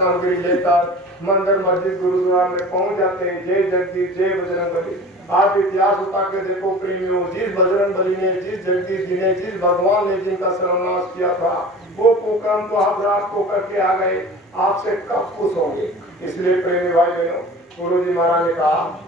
सामग्री लेकर मंदिर मस्जिद गुरुद्वारा में पहुंच जाते हैं। जय जगदीश जय बजरंगबली। आप इतिहास उठा के देखो प्रेमियों, जिस बजरंगबली ने, जिस जगदीश जी ने, जिस भगवान ने जिनका सर्वनाश किया था, वो कुकर्म तो आप रात को करके आ गए, आपसे कब खुश होंगे। इसलिए प्रेमी भाई बहनों, गुरु जी महाराज ने कहा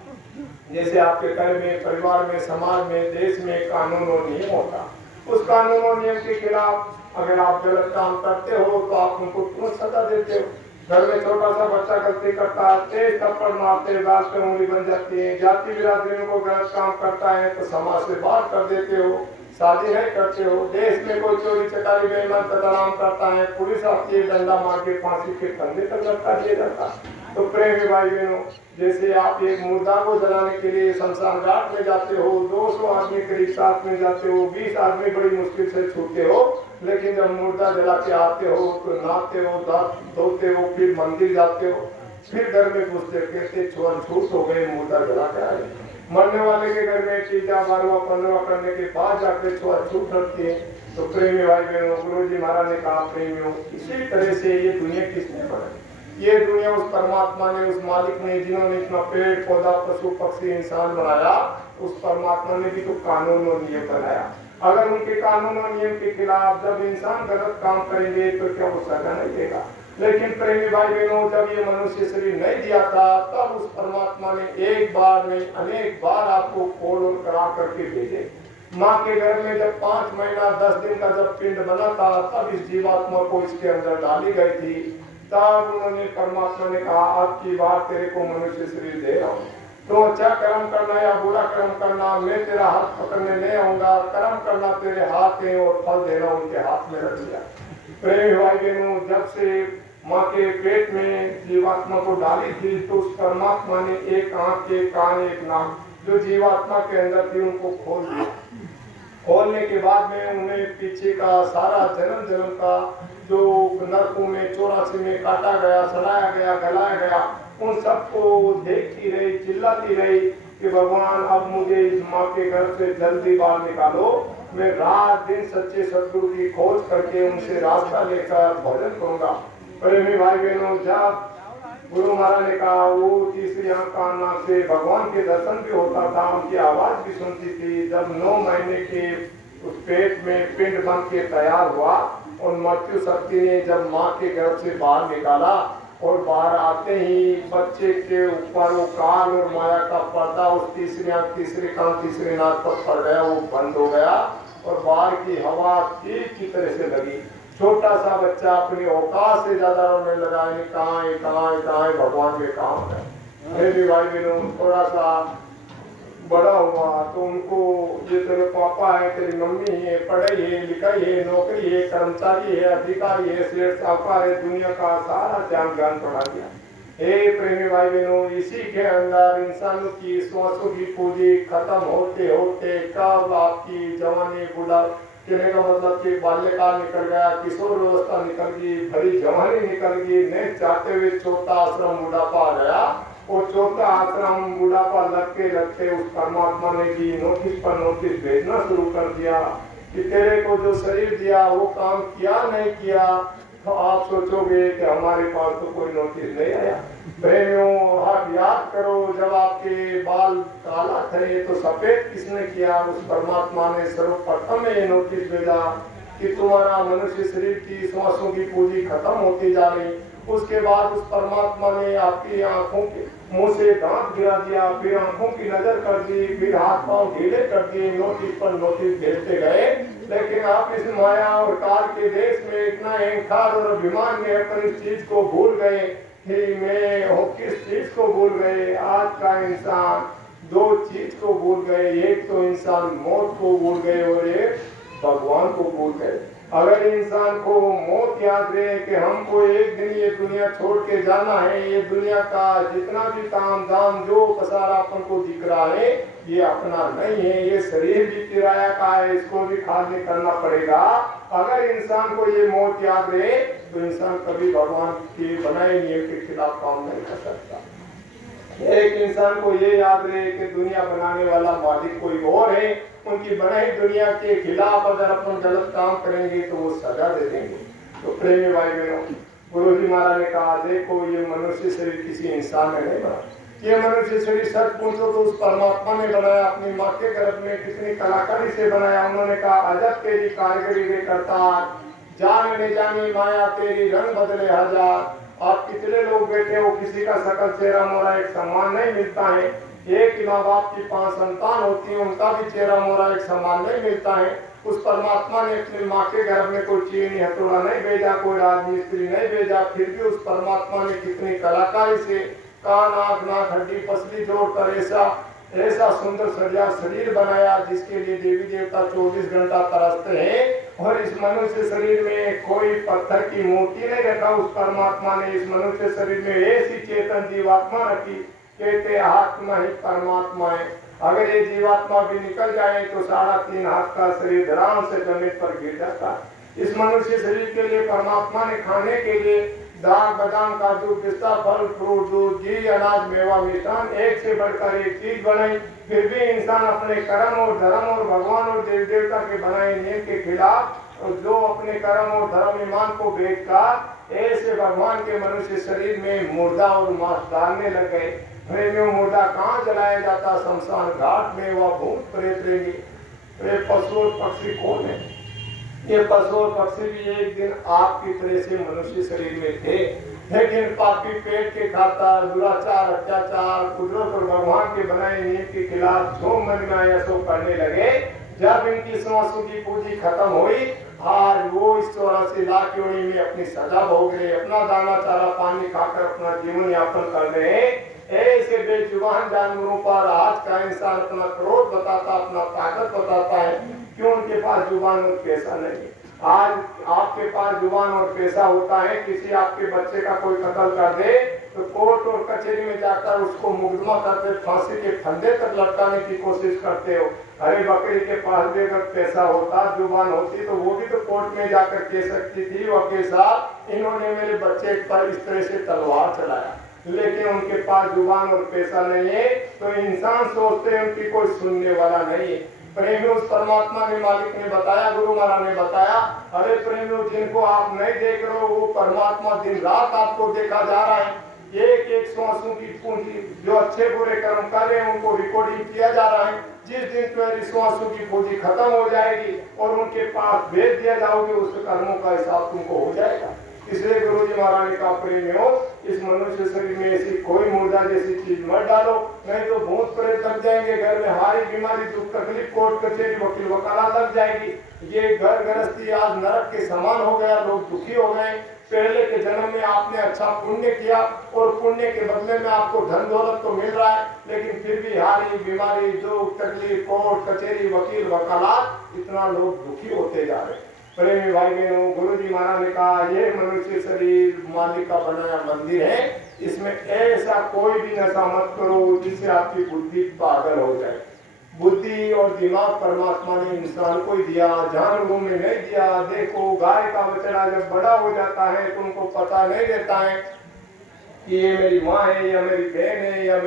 जैसे आपके घर में, परिवार में, समाज में, देश में कानून और नियम होता, उस कानून और नियम के खिलाफ अगर आप गलत काम करते हो तो आप उनको तुरंत सजा देते हो। घर में छोटा सा बच्चा गलती करता है, तेज थप्पड़ मारते हैं, गाल पे उंगली बन जाती है। जाति बिरादरी को गलत काम करता है तो समाज से बाहर कर देते हो, शादी नहीं करते हो। देश में कोई चोरी चकारी बेईमान बदनाम करता है, पुलिस आती है, डंडा मार के फांसी के फंदे तक लटका दिया जाता है। तो प्रेमी भाई बहनों, जैसे आप एक मुर्दा को जलाने के लिए शमशान घाट में जाते हो, 200 आदमी करीब साथ में जाते हो, 20 आदमी बड़ी मुश्किल से छूते हो, लेकिन जब मुर्दा जला के आते हो तो नहाते हो, दांत धोते हो, फिर मंदिर जाते हो, फिर घर में घुसते कहते छूट हो गए, मुर्दा जला के आए। मरने वाले के घर में टीका 12वां 15वां करने के बाद जाकर छूट रखती है। तो प्रेमी भाई बहनों, गुरु जी महाराज ने कहा प्रेमियों, इसी तरह से ये दुनिया किसने बनाई? ये दुनिया उस परमात्मा ने, उस मालिक ने, जिन्होंने इतना पेड़ पौधा पशु पक्षी इंसान बनाया, उस परमात्मा ने भी तो कानून और नियम बनाया। अगर उनके कानून और नियम के खिलाफ जब इंसान गलत काम करेंगे तो क्या वो सजा नहीं देगा? लेकिन प्रेमी भाई बहनों, जब ये मनुष्य शरीर नहीं दिया था तब उस परमात्मा ने एक बार नहीं अनेक बार आपको खोल और करा करके भेजे। माँ के घर में जब 5 महीना 10 दिन का जब पिंड बना था तब इस जीवात्मा को इसके अंदर डाली गई थी। तब उन्होंने, परमात्मा ने कहा अब की बार तेरे को मनुष्य शरीर दे रहा हूँ, तो अच्छा कर्म करना या बुरा कर्म करना, मैं तेरा हाथ पकड़ने नहीं आऊंगा। कर्म करना तेरे हाथ है और फल देना उनके हाथ में रख दिया। प्रेमी भाई बहनों, जब से माँ के पेट में जीवात्मा को डाली थी तो उस परमात्मा ने एक आंख, एक कान, एक नाक जो जीवात्मा के अंदर थी उनको खोल दिया। खोलने के बाद में उन्हें पीछे का सारा जन्म का जो नरकों में 84 में काटा गया, सड़ाया गया, गलाया गया, उन सबको देखती रही, चिल्लाती रही कि भगवान अब मुझे इस माँ के घर से जल्दी बाहर निकालो, मैं रात दिन सच्चे सदगुरु की खोज करके उनसे रास्ता लेकर भजन करूंगा। प्रेमी भाई बहनों, जब गुरु महाराज ने कहा, वो तीसरी आंख का नाक से भगवान के दर्शन भी होता था, उनकी आवाज भी सुनती थी। जब 9 महीने के उस पेट में पिंड बन के तैयार हुआ और मृत्यु शक्ति ने जब माँ के गर्भ से बाहर निकाला और बाहर आते ही बच्चे के ऊपर वो काल और माया का पर्दा उस तीसरी आंख, तीसरे कान, तीसरे नाक पर पड़ गया, वो बंद हो गया और बाहर की हवा तेज की तरह से लगी। छोटा सा बच्चा अपनी औकात से ज्यादा रोने लगा, कहाँ है भगवान के काम है। मेरे भाई बहनों, थोड़ा सा बड़ा हुआ तो उनको ये तेरे पापा है, तेरी मम्मी है, पढ़ाई है, लिखाई है, नौकरी है, कर्मचारी है, अधिकारी है, सेठ साहूकार है, दुनिया का सारा ज्ञान पढ़ा दिया। हे प्रेमी भाई बहनों, इसी के अंदर इंसानों की श्वासों की पूंजी खत्म होते होते कब आपकी जवानी, बुढ़ा कहने का मतलब कि बाल्यकाल निकल गया, किशोर अवस्था निकल गई, भरी जवानी निकल गई, नहीं चाहते हुए चौथा आश्रम बुढ़ापा आ गया। और चौथा आश्रम बुढ़ापा लगते उस परमात्मा ने भी नोटिस पर नोटिस भेजना शुरू कर दिया कि तेरे को जो शरीर दिया वो काम किया नहीं किया। तो आप सोचोगे कि हमारे पास तो कोई नोटिस नहीं आया। प्रेमियों, आप याद करो, जब आपके बाल काला थे तो सफेद किसने किया? उस परमात्मा ने सर्वप्रथम ये नोटिस भेजा कि तुम्हारा मनुष्य शरीर की श्वासों की पूंजी खत्म होती जा रही। उसके बाद उस परमात्मा ने आपकी आंखों के मुंह से दांत गिरा दिया, फिर आंखों की नजर कर दी, फिर हाथ पांव ढीले कर दिए, नोटिस पर नोटिस भेजते गए। लेकिन आप इस माया और काल के देश में इतना अहंकार और अभिमान में अपनी चीज को भूल गए कि मैं हो, किस चीज को भूल गए? आज का इंसान 2 चीज को भूल गए, एक तो इंसान मौत को भूल गए और एक भगवान को भूल गए। अगर इंसान को मौत याद रहे कि हमको एक दिन ये दुनिया छोड़ के जाना है, ये दुनिया का जितना भी काम धाम जो पसारा अपन को दिख रहा है ये अपना नहीं है, ये शरीर भी किराया का है, इसको भी खाली करना पड़ेगा। अगर इंसान को ये मौत याद रहे तो इंसान कभी भगवान के बनाए नियम के खिलाफ काम नहीं कर सकता। एक इंसान को ये याद रहे कि दुनिया बनाने वाला मालिक कोई और है, उनकी बनाई दुनिया के खिलाफ अगर अपन गलत काम करेंगे तो वो सजा दे देंगे। तो प्रेमी भाई बहनों, गुरु जी महाराज ने कहा देखो ये मनुष्य शरीर किसी इंसान ने नहीं बना, ये मनुष्य शरीर सच पूछो तो उस परमात्मा ने बनाया, अपनी माँ के गर्भ में कितनी कलाकारी से बनाया। उन्होंने कहा अजब तेरी कारीगरी रे करतार, जान न जानी माया तेरी रंग बदले हजार। आप कितने लोग बैठे हो, किसी का सकल चेहरा मोरा एक समान नहीं मिलता है। एक ही माँ बाप की 5 संतान होती है, उनका भी चेहरा मोरा एक समान नहीं मिलता है। उस परमात्मा ने अपनी माँ के गर्भ में कोई चीनी हथौड़ा नहीं भेजा, कोई राजमिस्त्री नहीं भेजा, फिर भी उस परमात्मा ने कितनी कलाकारी से कान आँख नाक हड्डी पसली जोड़कर ऐसा सुंदर सजा शरीर बनाया जिसके लिए देवी देवता 24 घंटा तरसते हैं। और इस मनुष्य शरीर में कोई पत्थर की मूर्ति नहीं रखा, उस परमात्मा ने इस मनुष्य शरीर में ऐसी चेतन जीवात्मा रखी, कहते आत्मा ही परमात्मा है। अगर ये जीवात्मा भी निकल जाए तो 3.5 हाथ का शरीर धराम से जमीन पर गिर जाता है। इस मनुष्य शरीर के लिए परमात्मा ने खाने के लिए दाल बादाम काजू पिस्ता फल फ्रूट दूध घी अनाज मेवा मिष्ठान एक से बढ़कर एक चीज बनाई, फिर भी इंसान अपने कर्म और धर्म और भगवान और देव देवता के बनाए नियम के खिलाफ और जो अपने कर्म और धर्म ईमान को बेचकर ऐसे भगवान के मनुष्य शरीर में मुर्दा और मांस डालने लग गए। प्रेमियों मुर्दा कहाँ जलाया जाता, शमशान घाट में, वह भूत प्रेत रहेंगे। पशु और पक्षी कौन है? ये पशु और पक्षी भी एक दिन आपकी तरह से मनुष्य शरीर में थे, लेकिन पापी पेट के खाता दुराचार अत्याचार कुदरत और भगवान के बनाए नियम के खिलाफ जो मन में आया सो करने लगे। जब इनकी सांसों की पूंजी खत्म हुई, आज वो इस 84 लाख योनि में अपनी सजा भोग रहे, अपना दाना चारा पानी खाकर अपना जीवन यापन कर रहे हैं। ऐसे बेजुबान जानवरों पर आज का इंसान अपना क्रोध बताता, अपना ताकत बताता है, क्यों? उनके पास जुबान और पैसा नहीं। आज आपके पास जुबान और पैसा होता है, किसी आपके बच्चे का कोई कत्ल कर दे तो कोर्ट और कचहरी में जाकर उसको मुकदमा करते, फांसी के फंदे तक लटकाने की कोशिश करते हो। अरे बकरी के पास भी अगर पैसा होता, जुबान होती तो वो भी तो कोर्ट में जाकर कह सकती थी वकील साहब इन्होंने मेरे बच्चे पर इस तरह से तलवार चलाया, लेकिन उनके पास जुबान और पैसा नहीं है तो इंसान सोचते हैं उनकी कोई सुनने वाला नहीं है। प्रेमियों उस परमात्मा ने मालिक ने बताया, गुरु महाराज ने बताया, अरे प्रेमियों जिनको आप नहीं देख रहे हो वो परमात्मा दिन रात आपको देखा जा रहा है। एक एक सांसों की पूंजी जो अच्छे बुरे कर्म कर रहे हैं उनको रिकॉर्डिंग किया जा रहा है। जिस दिन तुम्हारी सांसों की पूंजी खत्म हो जाएगी और उनके पास भेज दिया जाओगे उस कर्मों का हिसाब तुमको हो जाएगा। इसलिए गुरु जी महाराज ने कहा प्रेमियों इस मनुष्य शरीर में ऐसी कोई मुर्दा जैसी चीज मत डालो, नहीं तो भूत प्रेत लग जाएंगे, घर में हारी बीमारी दुख तकलीफ कोर्ट कचहरी वकील वकालत लग जाएगी। ये घर गृहस्थी आज नरक के समान हो गया, लोग दुखी हो गए। पहले के जन्म में आपने अच्छा पुण्य किया और पुण्य के बदले में आपको धन दौलत तो मिल रहा है, लेकिन फिर भी हारी बीमारी दुख तकलीफ कोर्ट कचहरी वकील वकालत इतना लोग दुखी होते जा रहे हैं। प्रेमी भाई बहनों गुरु जी महाराज ने कहा ये मनुष्य शरीर मालिक का बनाया मंदिर है, इसमें ऐसा कोई भी नशा मत करो जिससे आपकी बुद्धि पागल हो जाए। बुद्धि और दिमाग परमात्मा ने इंसान को ही दिया, जानवरों में नहीं दिया। देखो गाय का बछड़ा जब बड़ा हो जाता है तो उनको पता नहीं रहता है कि ये मेरी माँ है या मेरी बहन है या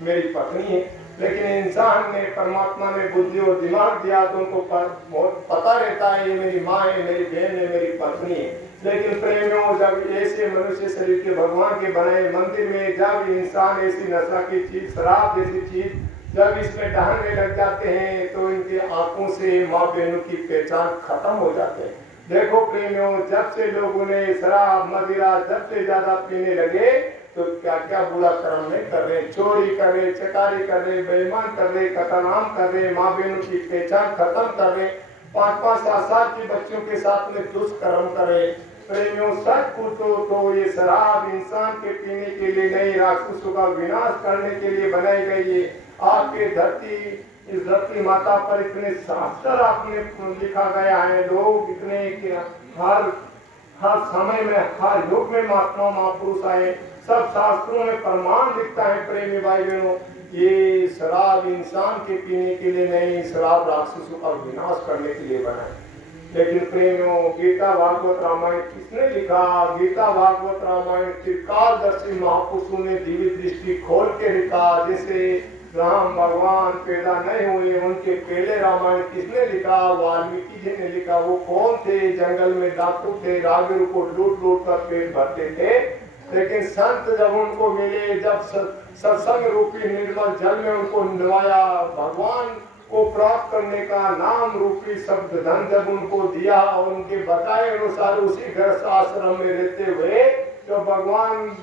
मेरी पत्नी है, लेकिन इंसान ने परमात्मा ने बुद्धि और दिमाग दिया तो उनको बहुत पता रहता है ये मेरी माँ है, मेरी बहन है, मेरी पत्नी है। लेकिन प्रेमियों जब ऐसे मनुष्य शरीर के भगवान के बनाए मंदिर में जब इंसान ऐसी नशा की चीज शराब जैसी चीज जब इसमें टहलने लग जाते हैं तो इनकी आंखों से माँ बहनों की पहचान खत्म हो जाते हैं। देखो प्रेमियों जब से लोगों ने शराब मदिरा जब से ज्यादा पीने लगे तो क्या क्या बुरा कर्म नहीं कर रहे, चोरी कर रहे, चकारी कर रहे, बेईमान कर रहे, कतलाम कर रहे, माँ बहनों की पहचान खत्म कर रहे, 5-5 साल के बच्चों के साथ में दुष्कर्म कर रहे। प्रेमियों सच पूछो तो ये शराब इंसान के पीने के लिए नहीं, राक्षसों का विनाश करने के लिए बनाई गई है। आपके इस धरती माता पर इतने शास्त्र आपने लिखा गया है, लोग इतने हर समय में हर युग में महात्मा महापुरुष आए, सब शास्त्रों में प्रमाण दिखता है। प्रेमी भाई बहनों ये शराब इंसान के पीने के लिए नहीं, शराब राक्षसों का विनाश करने के लिए बना है। लेकिन प्रेमियों गीता भागवत रामायण किसने लिखा? गीता भागवत रामायण त्रिकालदर्शी महापुरुषों ने दिव्य दृष्टि खोल के लिखा। जैसे राम भगवान पैदा नहीं हुए, उनके पहले रामायण किसने लिखा? वाल्मीकि जी ने लिखा। वो कौन थे? जंगल में डाकू थे, रागिर को लूट लूट कर पेट भरते थे। लेकिन संत जब उनको मिले, जब सत्संग रूपी निर्मल जल में उनको नवाया, भगवान को प्राप्त करने का नाम रूपी शब्द धन जब उनको दिया और उनके बताए अनुसार उसी गृहस्थ आश्रम में रहते हुए तो भगवान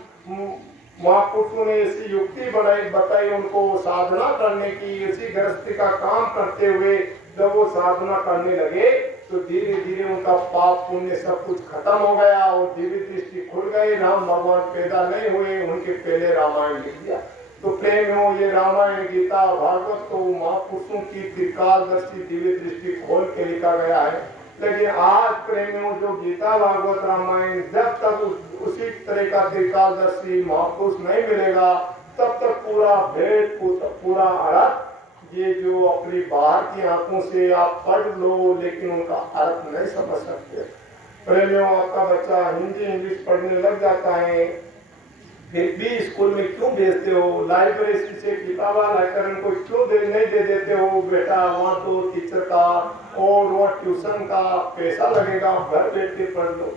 महापुरुषों ने ऐसी युक्ति बताई उनको साधना करने की। इसी गृहस्थी का काम करते हुए जब वो साधना करने लगे तो धीरे धीरे उनका पाप पुण्य सब कुछ खत्म हो गया और दिव्य दृष्टि खुल गई। राम भगवान पैदा नहीं हुए, उनके पहले रामायण लिख दिया। तो प्रेम हो, ये रामायण गीता भागवत को महापुरुषों की त्रिकालदर्शी दिव्य दृष्टि खोल के लिखा गया है। लेकिन आज प्रेमियों जो गीता भागवत रामायण जब तक उसी तरह का त्रिकालदर्शी महापुरुष नहीं मिलेगा तब तक पूरा भेद पूरा अर्थ ये जो अपनी बाहर की आंखों से आप पढ़ लो लेकिन उनका अर्थ नहीं समझ सकते। प्रेमियों, आपका बच्चा हिंदी इंग्लिश पढ़ने लग जाता है, फिर भी स्कूल में क्यों भेजते हो? लाइब्रेरी से किताबा लाकर उनको क्यों नहीं दे देते हो? बेटा वहाँ तो टीचर का और वहाँ ट्यूशन का पैसा लगेगा, घर बैठ के पढ़ लो।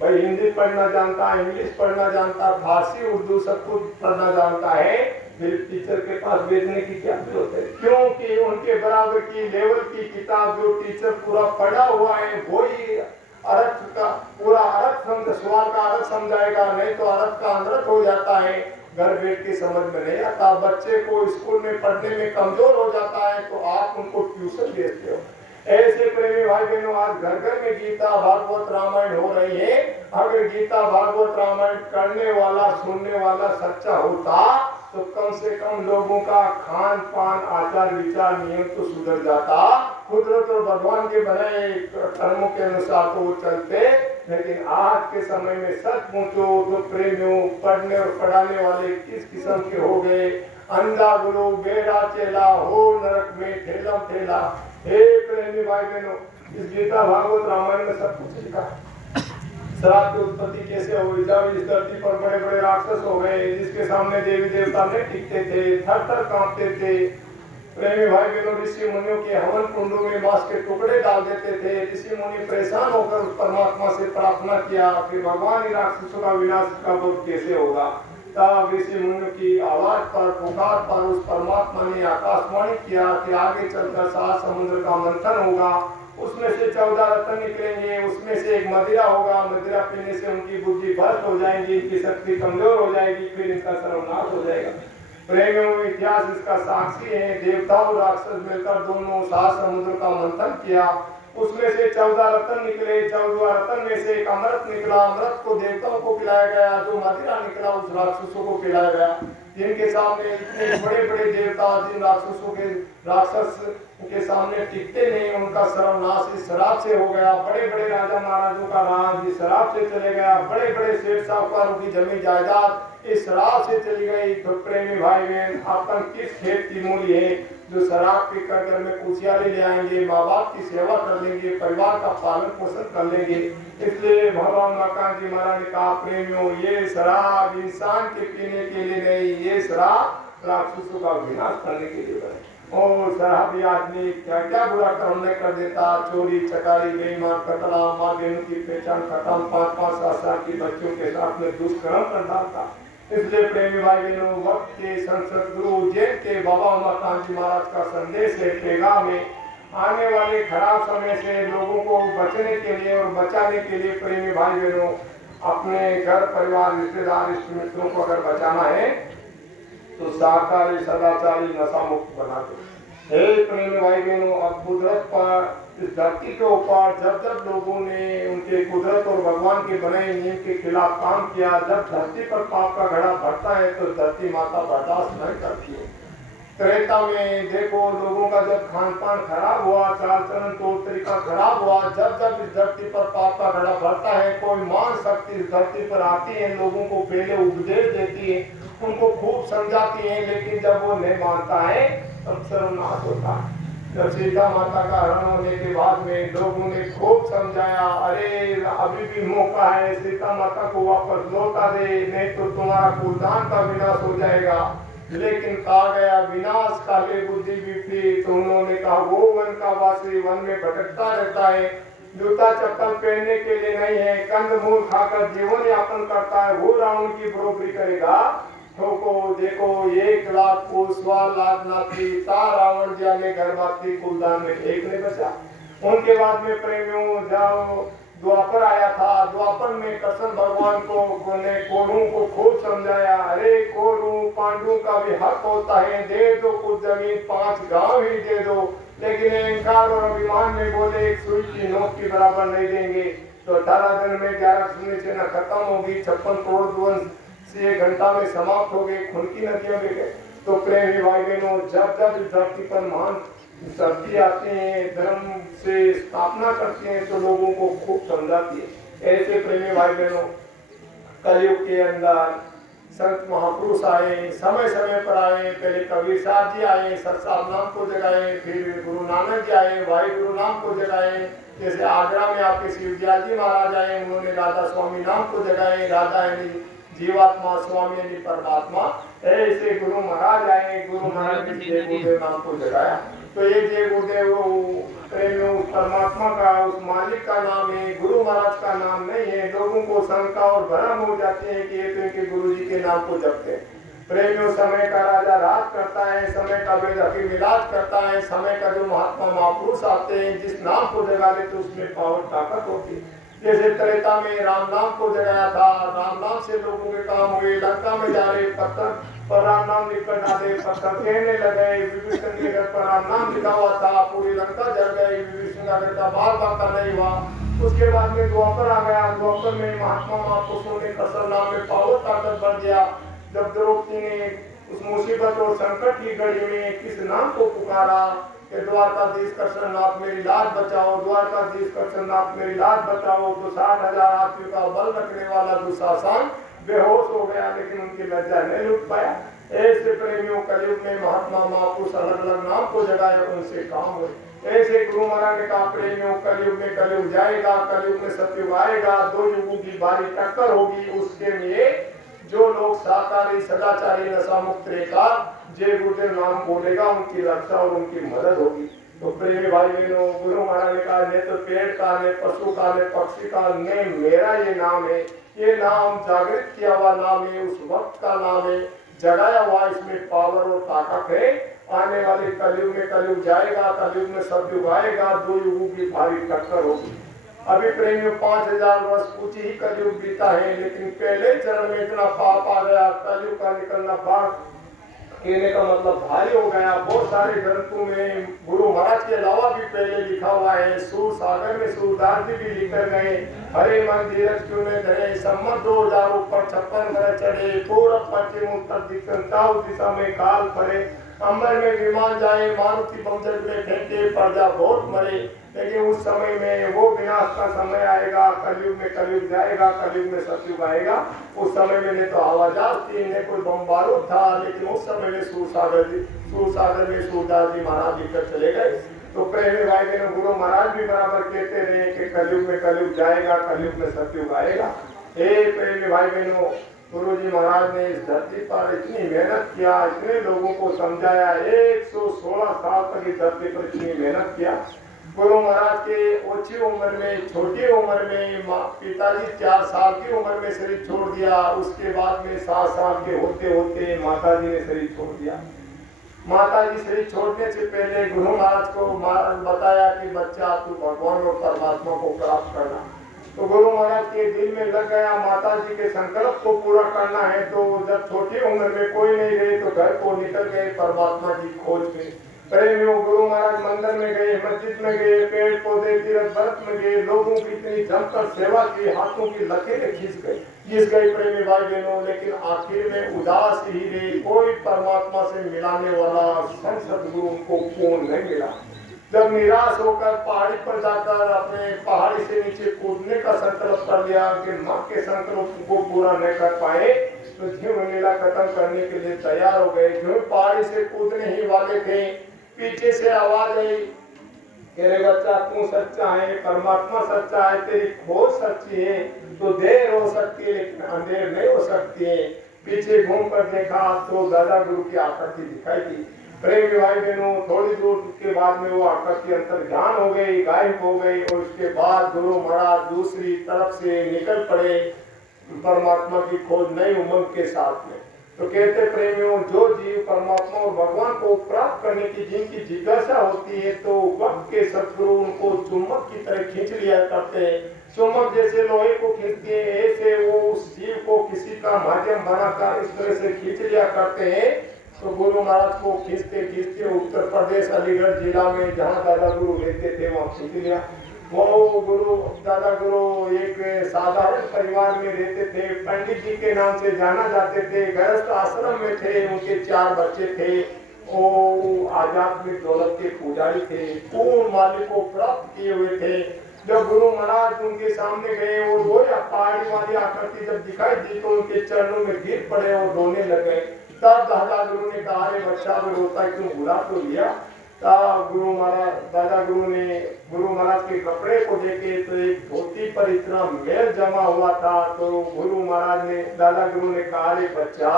भाई हिंदी पढ़ना जानता है, इंग्लिश पढ़ना जानता है, फारसी उर्दू सब कुछ पढ़ना जानता है, फिर टीचर के पास भेजने की क्या जरूरत है? क्योंकि उनके बराबर की लेवल की किताब जो टीचर पूरा पढ़ा हुआ है वही अर्थ का पूरा अर्थ सवाल का अर्थ समझाएगा, नहीं तो अर्थ का अनर्थ हो जाता है, घर बैठ के समझ में नहीं आता। बच्चे को स्कूल में पढ़ने में कमजोर हो जाता है तो आप उनको ट्यूशन भेजते हो। ऐसे प्रेमी भाई बहनों, आज घर घर में गीता भागवत रामायण हो रही है। अगर गीता भागवत रामायण करने वाला सुनने वाला सच्चा होता तो कम से कम लोगों का खान पान आचार विचार नियम तो सुधर जाता। कुदरत और भगवान के बनाए कर्मों के अनुसार तो वो चलते। लेकिन आज के समय में सच पूछो तो प्रेमियों, पढ़ने और पढ़ाने वाले किस किस्म के हो गए? अंधा गुरु बेड़ा चेला हो नरक में ठेला ठेला। हे प्रेमी भाई बहनों, इस गीता भागवत रामायण में सब कुछ लिखा है। श्राप की उत्पत्ति कैसे हुई, जब इस धरती पर बड़े बड़े राक्षस हो गए जिसके सामने देवी देवता नहीं टिकते थे, थर थर कांपते थे। प्रेमी भाई बहनों, ऋषि मुनियों के हवन कुंडों में मांस के टुकड़े डाल देते थे। ऋषि मुनि परेशान होकर उस परमात्मा से प्रार्थना किया कि भगवान ही राक्षसों का विनाश का बोध कैसे होगा। तब ऋषि मुनियों की आवाज पर पुकार पर उस परमात्मा ने आकाशवाणी किया कि आगे चलकर 7 समुद्र का मंथन होगा, उसमें से 14 रत्न निकलेंगे, उसमें से एक मदिरा होगा, मदिरा पीने से उनकी बुद्धि भ्रष्ट हो जाएगी, इनकी शक्ति कमजोर हो जाएगी, फिर इनका सर्वनाश हो जाएगा। प्रेमियों, इतिहास इसका साक्षी है। देवता और राक्षस मिलकर दोनों 7 समुद्र का मंथन किया, उसमें से 14 रत्न निकले, 14 रत्न में से एक अमृत निकला, अमृत को देवताओं को पिलाया गया, जो मदिरा निकला उस राक्षसों को पिलाया गया। जिनके सामने इतने बड़े बड़े देवता जिन राक्षस के सामने टिकते नहीं, उनका सर्वनाश इस शराब से हो गया। बड़े बड़े राजा महाराजों का राज इस शराब से चले गया, बड़े बड़े सेठ साहूकारों की जमीन जायदाद इस शराब से चली गई। तो प्रेमी भाई बहन, अपन किस खेत की मूली है जो शराब के कर में खुशियाली ले आएंगे, माँ बाप की सेवा कर लेंगे, परिवार का पालन पोषण कर लेंगे। इसलिए भगवान मकान जी महाराज ने कहा, प्रेमियों, ये शराब इंसान के पीने के लिए नहीं, ये शराब राक्षसों का विनाश करने के लिए बने। और शराबी आदमी क्या क्या बुरा कर्म नहीं कर देता, चोरी चकारी बेईमान कतला, माँ बहनों की पहचान खत्म, 5-5 7 की बच्चों के साथ में दुष्कर्म कर डालता। इसलिए प्रेमी भाई बहनों, वक्त के संसद गुरु जैन के बाबा उमाकांत जी महाराज का संदेश है, पैगाम में आने वाले खराब समय से लोगों को बचने के लिए और बचाने के लिए प्रेमी भाई बहनों, अपने घर परिवार रिश्तेदार इष्ट मित्रों को अगर बचाना है तो शाकाहारी सदाचारी नशा मुक्त बना दो। हे प्रेमी भाई बहनों, अब कुदरत पर इस धरती के ऊपर जब जब लोगों ने उनके कुदरत और भगवान के बनाए नियम के खिलाफ काम किया, जब धरती पर पाप का घड़ा भरता है तो धरती माता बर्दाश्त नहीं करती है। त्रेता में देखो, लोगों का जब खान पान खराब हुआ, चाल चलन तौर तरीका खराब हुआ, जब जब इस धरती पर पाप का घड़ा भरता है, कोई मान शक्ति इस धरती पर आती है, लोगों को पहले उपदेश देती है, उनको खूब समझाती है, लेकिन जब वो नहीं मानता है तब सर्वनाश होता है। जब सीता माता का हरण होने के बाद में लोगों ने खूब समझाया, अरे अभी भी मौका है, सीता माता को वापस लौटा दे, नहीं तो तुम्हारा कुलदान का विनाश हो जाएगा। लेकिन कहा गया विनाश काले बुद्धि विपरीत। तो उन्होंने कहा वो वन का वासी वन में भटकता रहता है, जूता चप्पल पहनने के लिए नहीं है, कंद मूल खाकर जीवन यापन करता है, वो रावण की बरोबरी करेगा। ठोको देखो 1,00,000 को 1,00,000 नाती ता रावण जिया में घर बाती कुलदान में एक ने बचा। उनके बाद में प्रेमियों जाओ द्वापर आया था। द्वापर में कृष्ण भगवान को ने कोरू को खूब समझाया, अरे कोरू पांडु का भी हक होता है, दे दो कुछ जमीन 5 गांव ही दे दो, लेकिन अहंकार और अभिमान में बोले एक सुई की नोक की बराबर नहीं देंगे। तो 18 दिन में 11 शून्य सेना खत्म होगी, 56 करोड़ ध्वंस से 1 घंटा में समाप्त हो गए, खून की नदियों में गए। तो प्रेमी भाई बहनों, जब जब इस धरती पर महान शक्ति आते हैं, धर्म से स्थापना करते हैं, तो लोगों को खूब समझाती है। ऐसे प्रेमी भाई बहनों, कलयुग के अंदर संत महापुरुष आए, समय समय पर आए। पहले कबीर साहब जी आए, सत साहब नाम को जगाए, फिर गुरु नानक जी आए, भाई गुरु नाम को जगाए। जैसे आगरा में आपके शिवदयाल जी महाराज आए, उन्होंने राधा स्वामी नाम को जगाए, राधा यानी जीवात्मा, स्वामी यानी परमात्मा। ऐसे गुरु महाराज आए, गुरु महाराज ने जय गुरुदेव नाम को जगाया। तो ये जय गुरुदेव वो प्रेमियों उस परमात्मा का, उस मालिक का नाम है, गुरु महाराज का नाम नहीं है। लोगों को शंका और भ्रम हो जाते हैं कि ये तो इनके गुरु जी के नाम को जपते हैं। प्रेमियों, समय का राजा राज करता है, समय का वेद हकीम इलाज करता है, समय का जो महात्मा महापुरुष आते हैं, जिस नाम को जगा ले तो उसमें पावर ताकत होती है। जैसे त्रेता में राम नाम को जगाया था, राम नाम से लोगों के काम हुए। लंका में जा रहे पत्थर पर राम नाम लिख कर डाले, पत्थर कहने लगे। विभीषण के घर पर राम नाम लिखा हुआ था, पूरी लंका जल गई। विभीषण का बेटा बाल बाका नहीं हुआ। उसके बाद में द्वापर आ गया। द्वापर में महात्मा महापुरुषों ने कसर नाम में पावर ताकत बढ़ गया। जब द्रौपदी ने उस मुसीबत और संकट की घड़ी में किस नाम को पुकारा कि द्वारकाधीश कृष्णनाथ मेरी लाज बचाओ, द्वारकाधीश कृष्णनाथ मेरी लाज बचाओ, तो 60,000 आदमियों का बल रखने वाला दुशासन बेहोश हो गया, लेकिन उनकी लज्जा नहीं लुट पाया। ऐसे प्रेमियों, कलयुग में महात्मा महापुरुष अलग अलग नाम को जगाए, उनसे काम हुए। ऐसे गुरु महाराज ने कहा, प्रेमियों, कलयुग में कलयुग जाएगा, कलयुग में सतयुग आएगा, 2 युगों की भारी टक्कर होगी। उसके लिए जो लोग शाकाहारी, सदाचारी, नशा मुक्त रेखा जय गुरुदेव नाम बोलेगा, उनकी रक्षा और उनकी मदद होगी। तो प्रेमी भाई बहनों, गुरु महाराज ने कहा, न तो पेड़ का, न पशु का, न पक्षी का, न मेरा ये नाम है। ये नाम जागृत किया हुआ नाम है, उस वक्त का नाम है, जगाया हुआ, इसमें पावर और ताकत है। आने वाले कलयुग में कलयुग जाएगा, कलयुग में सतयुग आएगा, 2 युगों की भारी टक्कर होगी। अभी प्रेमियों 5000 वर्ष कुछ ही कलयुग बीता है, लेकिन पहले चरण में इतना पाप आ गया, कलयुग का निकलना भाग कहने का मतलब भारी हो गया। बहुत सारे ग्रंथों में गुरु महाराज के अलावा भी पहले लिखा हुआ है। सूर सागर में सूरदास जी भी लिख कर गए, हरे मन धीरज क्यों में धरे, सम्मत 2000 ऊपर 56 ग्रह चढ़े, पूर्व पश्चिम उत्तर दिक्कत दिशा में काल पड़े, अंबर में विमान जाए, मारुति बमजट में फेंके, प्रजा बहुत मरे। लेकिन उस समय में वो विनाश का समय आएगा, कलयुग में कलयुग जाएगा, कलयुग में सतयुग आएगा। उस समय में न तो आवाजाज थी, न कोई बम बारूद था, लेकिन उस समय में सूरसागर में सूरदास जी महाराज लिखकर चले गए। तो प्रेमी भाई बहनों, गुरु महाराज भी बराबर कहते रहे कि कलयुग में कलयुग जाएगा, कलयुग में सतयुग आएगा। हे प्रेमी भाई बहनों, गुरु जी महाराज ने इस धरती पर इतनी मेहनत किया, इतने लोगों को समझाया, 116 साल तक इस धरती पर इतनी मेहनत किया। गुरु महाराज के ओछी उम्र में, छोटी उम्र में पिताजी 4 साल की उम्र में शरीर छोड़ दिया। उसके बाद में 7 साल के होते होते माता जी ने शरीर छोड़ दिया। माता जी शरीर छोड़ने से पहले गुरु महाराज को बताया कि बच्चा तू भगवान और परमात्मा को प्राप्त करना। तो गुरु महाराज के दिल में लग गया माता जी के संकल्प को पूरा करना है। तो जब छोटी उम्र में कोई नहीं रहे तो घर को निकल गए परमात्मा की खोज में। प्रेमियों, गुरु महाराज मंदिर में गए, मस्जिद में गए, पेड़ पौधे तीर्थ व्रत में गए, लोगों की इतनी जमकर सेवा की, हाथों की लकीरें घिस गई प्रेमी भाई बहनों, लेकिन आखिर में उदास ही रहे। कोई परमात्मा से मिलाने वाला संत सद्गुरु को कौन नहीं मिला। जब निराश होकर पहाड़ी पर जाकर अपने पहाड़ी से नीचे कूदने का संकल्प कर लिया कि मां के संकल्प को पूरा नहीं कर पाए, तो जीवन लीला खत्म करने के लिए तैयार हो गए। जो पहाड़ी से कूदने ही वाले थे, पीछे से आवाज आई, तेरे बच्चा तू सच्चा है, परमात्मा सच्चा है, तेरी खोज सच्ची है, तो देर हो सकती है लेकिन अंधेर नहीं हो सकती है। पीछे घूम कर देखा तो दादा गुरु की आकृति दिखाई दी। प्रेमी भाई बहनों, थोड़ी दूर के बाद में वो आकृति अंतर ध्यान हो गई, गायब हो गई। और उसके बाद गुरु महाराज दूसरी तरफ से निकल पड़े परमात्मा की खोज नई उमंग के साथ में। तो कहते प्रेमियों, जो जीव परमात्मा और भगवान को प्राप्त करने की जिनकी जिज्ञासा होती है तो वक्त के सद्गुरु उनको चुम्बक की तरह खींच लिया करते हैं। चुम्बक जैसे लोहे को खींचते हैं, ऐसे वो उस जीव को किसी का माध्यम बनाकर इस तरह से खींच लिया करते हैं। तो गुरु महाराज को खींचते खींचते उत्तर प्रदेश अलीगढ़ जिला में जहाँ दादा गुरु रहते थे वहाँ खींच लिया। वो गुरु दादा गुरु एक साधारण परिवार में रहते थे, पंडित जी के नाम से जाना जाते थे, गृहस्थ आश्रम में थे, उनके 4 बच्चे थे। वो आध्यात्मिक दौलत के पुजारी थे, पूर्ण मालिक को प्राप्त किए हुए थे। जब गुरु महाराज उनके सामने गए और वो पहाड़ी वाली आकृति जब दिखाई दी तो उनके चरणों में गिर पड़े और रोने लगे। तब दादा गुरु ने कहा, अरे बच्चा वो रोता क्यों, बुला तो लिया। गुरु महाराज दादा गुरु ने गुरु महाराज के कपड़े को देखे तो एक धोती पर इतना मैल जमा हुआ था। तो गुरु महाराज ने दादा गुरु ने कहा, अरे बच्चा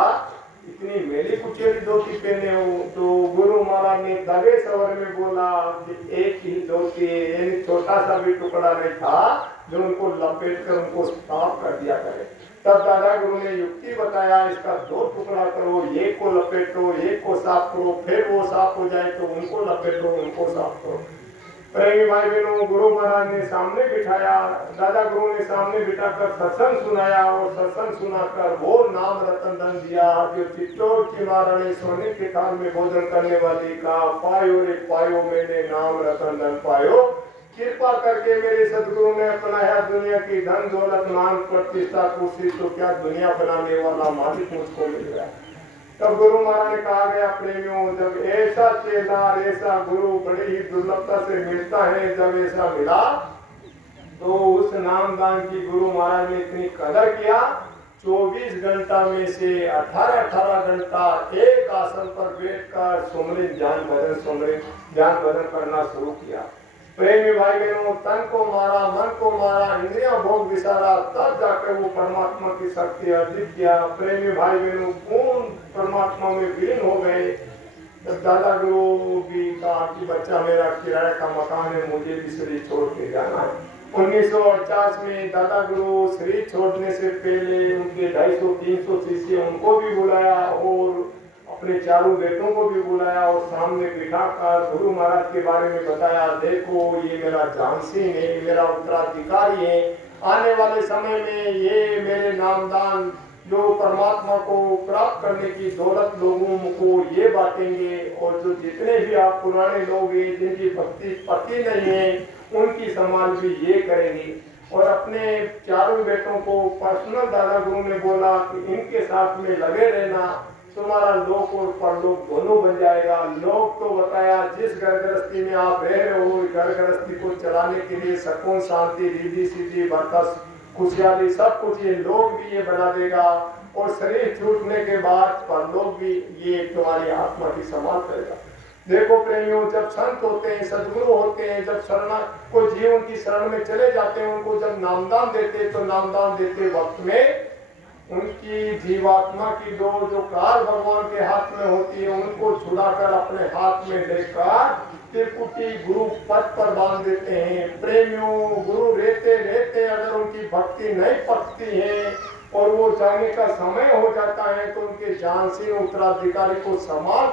इतनी मेली कुचेली धोती पहने हो। तो गुरु महाराज ने दबे स्वर में बोला कि एक ही धोती, यानी छोटा सा भी टुकड़ा नहीं था जो उनको लपेट कर उनको साफ कर दिया करे। तब दादा गुरु ने युक्ति बताया, इसका 2 टुकड़ा करो, एक को लपेटो, एक को साफ करो, फिर वो साफ हो जाए तो उनको लपेटो, उनको साफ करो। प्रेमी भाई बहनों, गुरु महाराज ने सामने बिठाया, दादा गुरु ने सामने बिठाकर सत्संग सुनाया और सत्संग सुनाकर वो नाम रतन धन दिया जो चित्तौड़ की महारानी सोने के थाल में भोजन करने वाली का, पायो रे पायो मैंने नाम रतन धन पायो। कृपा करके मेरे सदगुरु ने अपनाया दुनिया की धन दौलत मान प्रतिष्ठा कुर्सी, तो क्या दुनिया बनाने वाला मालिक मुझको मिल गया। तब गुरु महाराज ने कहा गया, प्रेमियों, जब ऐसा चेला ऐसा गुरु बड़ी ही दुर्लभता से मिलता है, जब ऐसा मिला तो उस नामदान की गुरु महाराज ने इतनी कदर किया। 24 घंटा में से 18 घंटा एक आसन पर बैठकर सुमरिन ध्यान भजन करना शुरू किया। प्रेमी भाई बहनों, तन को मारा, मन को मारा, इंद्रिया भोग विसारा, तब जाकर वो परमात्मा की शक्ति अर्जित किया। प्रेमी भाई बहनों पूर्ण परमात्मा में विलीन हो गए। तब दादा गुरु भी कहा कि बच्चा मेरा किराए का मकान है, मुझे भी शरीर छोड़ के जाना है। 1949 में दादा गुरु शरीर छोड़ने से पहले उनके 250-300 शिष्य उनको भी बुलाया और अपने 4 बेटों को भी बुलाया और सामने बिठाकर गुरु महाराज के बारे में बताया, देखो ये मेरा जानसीन है, मेरा उत्तराधिकारी है, आने वाले समय में ये मेरे नामदान जो परमात्मा को प्राप्त करने की दौलत लोगों को ये बांटेंगे। और जो जितने भी आप पुराने लोग हैं जिनकी भक्ति पति नहीं है उनकी संभाल भी ये करेंगे। और अपने 4 बेटों को पर्सनल दादा गुरु ने बोला कि इनके साथ में लगे रहना, तुम्हारा लोक और परलोक दोनों बन जाएगा। लोक तो बताया जिस घर गृहस्थी में आप रह रहे हो, घर गृहस्थी को चलाने के लिए सुकून शांति रिद्धि सिद्धि बरकत खुशहाली सब कुछ ये लोग भी ये बना देगा। और शरीर छूटने के बाद परलोक भी ये तुम्हारी आत्मा की संभाल करेगा। देखो प्रेमियों, जब संत होते हैं, सदगुरु होते हैं, जब शरणा को जीवन की शरण में चले जाते हैं, उनको जब नामदान देते तो नामदान देते वक्त में उनकी जीवात्मा की जो कार भगवान के हाथ में होती है उनको छुड़ाकर अपने हाथ में लेकर त्रिपुटी गुरु पद पर बांध देते हैं। प्रेमियों, गुरु रहते रहते अगर उनकी भक्ति नहीं पकती है और वो जाने का समय हो जाता है तो उनके जानसीन उत्तराधिकारी को संभाल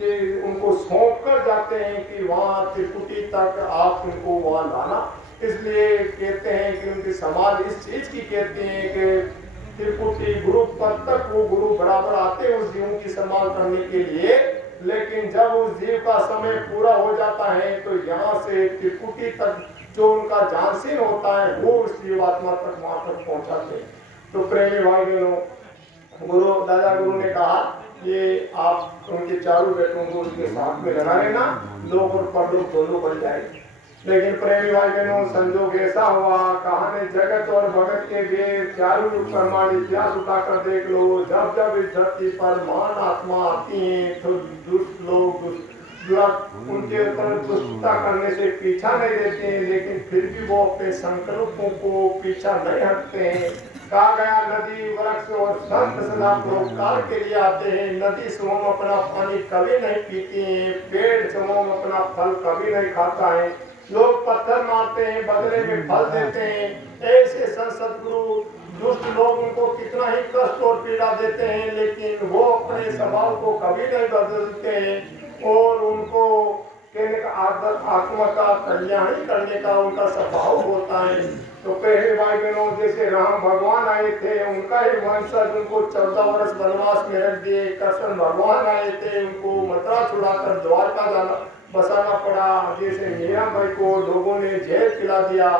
के उनको सौंप कर जाते हैं कि वहाँ त्रिपुटी तक आप उनको वहाँ लाना। इसलिए कहते हैं कि उनकी समाज इस चीज की कहते हैं कि त्रिपुटी गुरु पद तक वो गुरु बराबर आते हैं उस जीव की संभाल करने के लिए, लेकिन जब उस जीव का समय पूरा हो जाता है तो यहाँ से त्रिपुटी तक जो उनका जानसीन होता है वो उस जीवात्मा तक वहां तक पहुंचाते हैं। तो प्रेमी भाई बहनों, गुरु दादा गुरु ने कहा ये आप उनके 4 बेटों को उनके साथ में लगा लेना, लोग और परलोक दोनों बन जाएंगे। लेकिन प्रेमी भाई बहनों, संजोग ऐसा हुआ, कहानी जगत और भगत के वेद 4 युग प्रमाण इतिहास उठाकर देख लो। जब जब इस धरती पर महान आत्मा आती है तो दुष्ट लोग उनके ऊपर दुष्टता करने से पीछा नहीं देते हैं, लेकिन फिर भी वो अपने संकल्पों को पीछा नहीं हटते हैं। कहा गया नदी वृक्ष और संत सदा परोपकार के लिए आते हैं। नदी स्वयं अपना पानी कभी नहीं पीती है, पेड़ स्वयं अपना फल कभी नहीं खाता है। लोग पत्थर मारते हैं, बदले में फल देते हैं। ऐसे संत सद्गुरु दुष्ट लोग उनको कितना ही कष्ट और पीड़ा देते हैं, लेकिन वो अपने स्वभाव को कभी नहीं बदलते हैं और उनको कहने का आत्मा का कल्याण करने का उनका स्वभाव होता है। तो पहले भाई बहनों, जैसे राम भगवान आए थे, उनका ही वंशज उनको 14 वर्ष वनवास में रख दिए। कृष्ण भगवान आए थे, उनको मथुरा छुड़ाकर द्वारका जाना बसाना पड़ा। जैसे मीरा भाई को लोगों ने जहर पिला दिया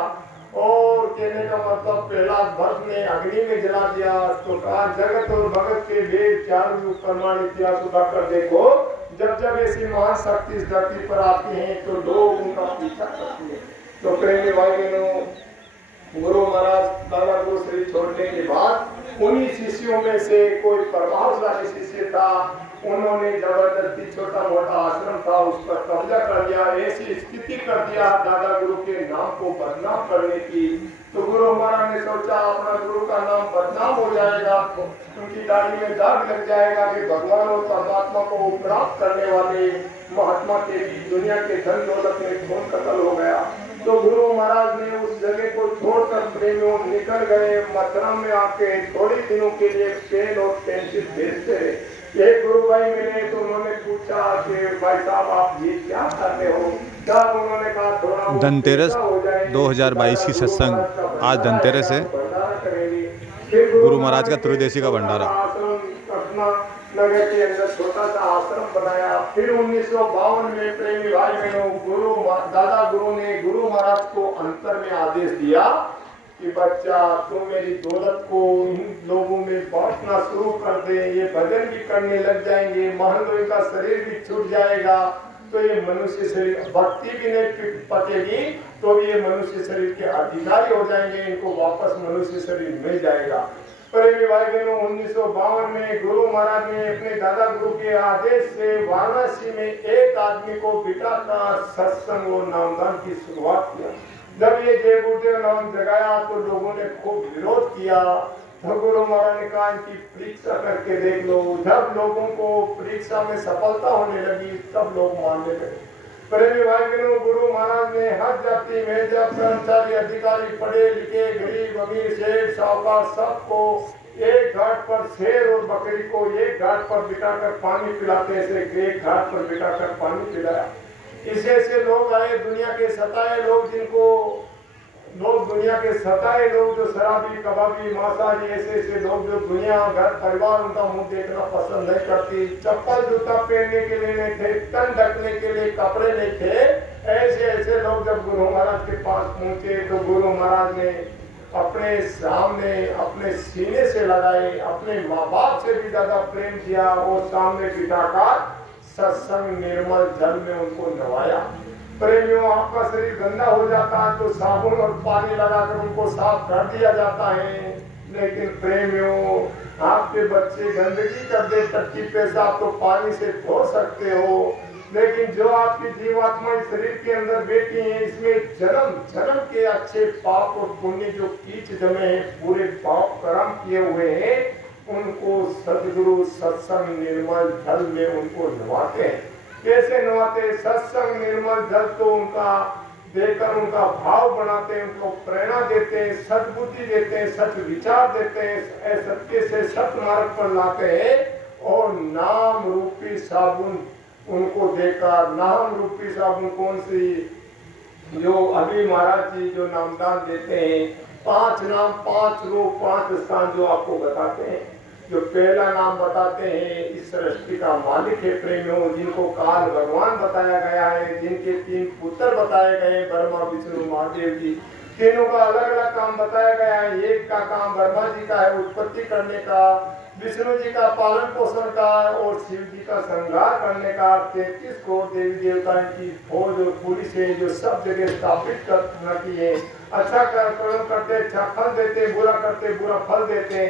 और कहने का मतलब प्रहलाद भट्ट ने अग्नि में जला दिया। तो कहा जगत और भगत के वेद चार रूप प्रमाण इतिहास उठाकर देखो, जब जब ऐसी महान शक्ति इस धरती पर आती है तो लोग उनका पीछा करते हैं। तो प्रेमी भाई बहनों, गुरु महाराज दादा गुरु श्री छोड़ने के बाद उन्हीं शिष्यों में से कोई प्रभावशाली शिष्य था, उन्होंने जबरदस्ती छोटा मोटा आश्रम था उस पर कब्जा कर दिया। ऐसी स्थिति कर दिया दादा गुरु के नाम को बदनाम करने की। तो गुरु महाराज ने सोचा अपना गुरु का नाम बदनाम हो जाएगा, उनकी दाढ़ी में दाग लग जाएगा कि भगवान और परमात्मा को प्राप्त करने वाले महात्मा के भी दुनिया के धन दौलत में खून कत्ल हो गया। तो गुरु महाराज ने उस जगह को छोड़कर प्रेमियों निकल गए। मथुरा में आके थोड़ी दिनों के लिए पेन और पेंसिल भेजते रहे। एक गुरु भाई मिले तो उन्होंने पूछा कि भाई साहब आप ये क्या कर रहे हो? तब उन्होंने कहा थोड़ा धनतेरस 2022 की सत्संग आज धनतेरस है। गुरु महाराज का त्रयोदशी का भंडारा। नगर के अंदर छोटा सा आश्रम बनाया। फिर 1952 में प्रेमी भाई बहनों दादा गुरु ने गुरु महाराज को अंतर में आदेश दिया कि बच्चा तुम मेरी दौलत को इन लोगों में बांटना शुरू कर दे, ये भजन भी करने लग जाएंगे, महंत का शरीर भी छूट जाएगा, तो ये मनुष्य शरीर भक्ति भी नहीं पकेगी, तो ये मनुष्य शरीर के अधिकारी हो जाएंगे, इनको वापस मनुष्य शरीर मिल जाएगा। प्रेमी भाई बहनों 1952 में गुरु महाराज ने अपने दादा गुरु के आदेश से वाराणसी में एक आदमी को बिठाकर सत्संग और नामदान की शुरुआत किया। जब ये जय गुरुदेव नाम जगाया तो लोगों ने खूब विरोध किया। तो गुरु महाराज ने कहा इनकी परीक्षा करके देख लो। जब लोगों को परीक्षा में सफलता होने लगी तब लोग मानने लगे। प्रेमी भाई बहनों, गुरु महाराज ने हर जाति में जब कर्मचारी अधिकारी पढ़े लिखे गरीब अमीर सेठ साहूकार सबको एक घाट पर शेर और बकरी को एक घाट पर बिठाकर पानी पिलाते से एक घाट पर बिठाकर पानी पिलाया। इससे लोग आए दुनिया के सताए लोग, जिनको दुनिया के सताए लोग जो शराबी कबाबी मांसाहारी ऐसे लोग जो दुनिया घर परिवार उनका मुंह देखना पसंद नहीं करती, चप्पल जूता पहनने के लिए नहीं थे, तन ढकने के लिए कपड़े नहीं थे, ऐसे लोग जब गुरु महाराज के पास पहुंचे तो गुरु महाराज ने अपने सामने अपने सीने से लगाए, अपने माँ बाप से भी ज्यादा प्रेम किया और सामने बिठाकर सत्संग निर्मल जल में उनको नवाया। प्रेमियों, आपका शरीर गंदा हो जाता है तो साबुन और पानी लगाकर उनको साफ कर दिया जाता है, लेकिन प्रेमियों आपके बच्चे गंदगी कर दे टट्टी पेशाब तो पानी से धो सकते हो, लेकिन जो आपकी जीवात्मा इस शरीर के अंदर बैठी है इसमें जन्म के अच्छे पाप और पुण्य जो कीच जमे हैं, पूरे पाप कर्म किए हुए हैं, उनको सदगुरु सत्संग निर्मल जल में उनको नवाते हैं। कैसे नवाते? सत्संग निर्मल जल तो उनका देकर उनका भाव बनाते हैं, उनको प्रेरणा देते हैं, सद्बुद्धि देते हैं, सच विचार देते हैं, सत्य से सत्य मार्ग पर लाते हैं और नाम रूपी साबुन उनको देकर, नाम रूपी साबुन कौन सी? जो अभी महाराज जी जो नामदान देते हैं, 5 नाम 5 रूप 5 स्थान जो आपको बताते हैं। जो पहला नाम बताते हैं इस सृष्टि का मालिक है प्रेमियों, जिनको काल भगवान बताया गया है, जिनके 3 पुत्र बताए गए ब्रह्मा विष्णु महादेव जी, तीनों का अलग अलग काम बताया गया है। एक का काम ब्रह्मा जी का है उत्पत्ति करने का, विष्णु जी का पालन पोषण का और शिव जी का श्रृंगार करने का। 33 करोड़ देवी देवता की फौज और पुलिस है जो सब जगह स्थापित करती है। अच्छा कर्म करते अच्छा फल देते, बुरा करते बुरा फल देते।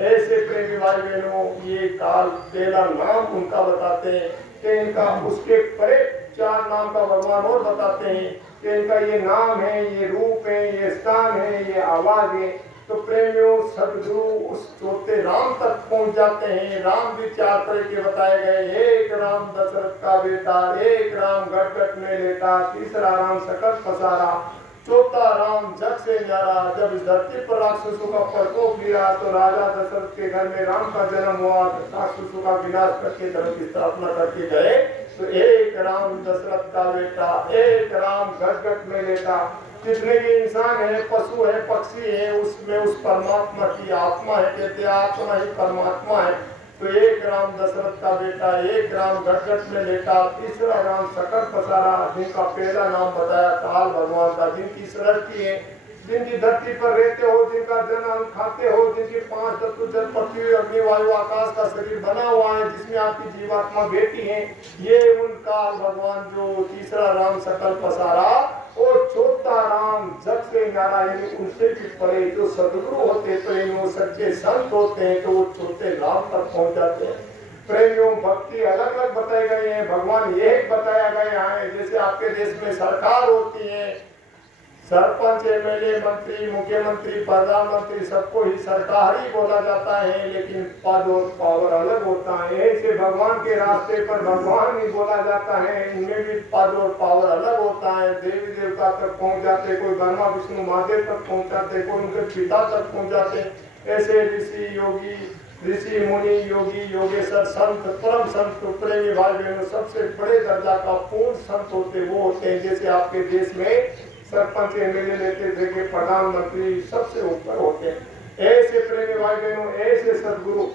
ऐसे प्रेमी भाई बहनों, ये काल पहला नाम उनका बताते हैं कि इनका उसके परे 4 नाम का भगवान और बताते हैं कि इनका ये नाम है, ये रूप है, ये स्थान है, ये आवाज है। तो प्रेमियों सदगुरु उस चौथे राम तक पहुंच जाते हैं। राम भी 4 तरह के बताए गए। एक राम दशरथ का बेटा, एक राम गट में लेटा, तीसरा राम सकट पसारा, चौथा राम जग से न्यारा। जब इस धरती पर राक्षसों का प्रकोप गिरा तो राजा दशरथ के घर में राम का जन्म हुआ। राक्षसों का विनाश करके धर्म की स्थापना करके गए। तो एक राम दशरथ का बेटा, एक राम गट में लेटा। जितने भी इंसान है, पशु है, पक्षी है, उसमें उस परमात्मा की आत्मा है। कहते आत्मा ही परमात्मा है। तो एक राम दशरथ का बेटा, एक राम गट में लेटा, तीसरा राम सकट पसारा, जिनका पहला नाम बताया काल भगवान का, जिनकी सृष्टि है, जिनकी धरती पर रहते हो, जिनका जन्म खाते हो, जिनकी 5 तत्व जल पृथ्वी अग्नि वायु आकाश का शरीर बना हुआ है, जिसमें आपकी जीवात्मा बेटी है, ये उनका भगवान जो तीसरा राम सकल पसारा और चौथा राम जग से नारायण, उनसे भी पड़े जो सदगुरु होते प्रेमियों सच्चे संत होते हैं, तो वो चौथे राम तक पहुंच जाते हैं। प्रेमियों भक्ति अलग अलग बताए गए हैं, भगवान ये बताया गया है। जैसे आपके देश में सरकार होती है, सरपंच, एमएलए, मंत्री, मुख्यमंत्री, प्रधानमंत्री, सबको ही सरकार ही बोला जाता है, लेकिन पद और पावर अलग होता है। ऐसे भगवान के रास्ते पर भगवान ही बोला जाता है, इनमें भी पद और पावर अलग होता है। देवी देवता तक पहुंच जाते, कोई ब्रह्मा विष्णु महादेव तक पहुंच जाते, कोई उनके पिता तक पहुंच जाते। ऐसे ऋषि मुनि योगी योगेश्वर संत परम संत प्रेमी भाई बहनों सबसे बड़े दर्जा का पूर्ण संत होते वो होते हैं। जैसे आपके देश में सरपंच एमएलए लेते थे कि प्रधानमंत्री सबसे ऊपर होते हैं। ऐसे प्रेमी भाई बहनों, ऐसे सदगुरु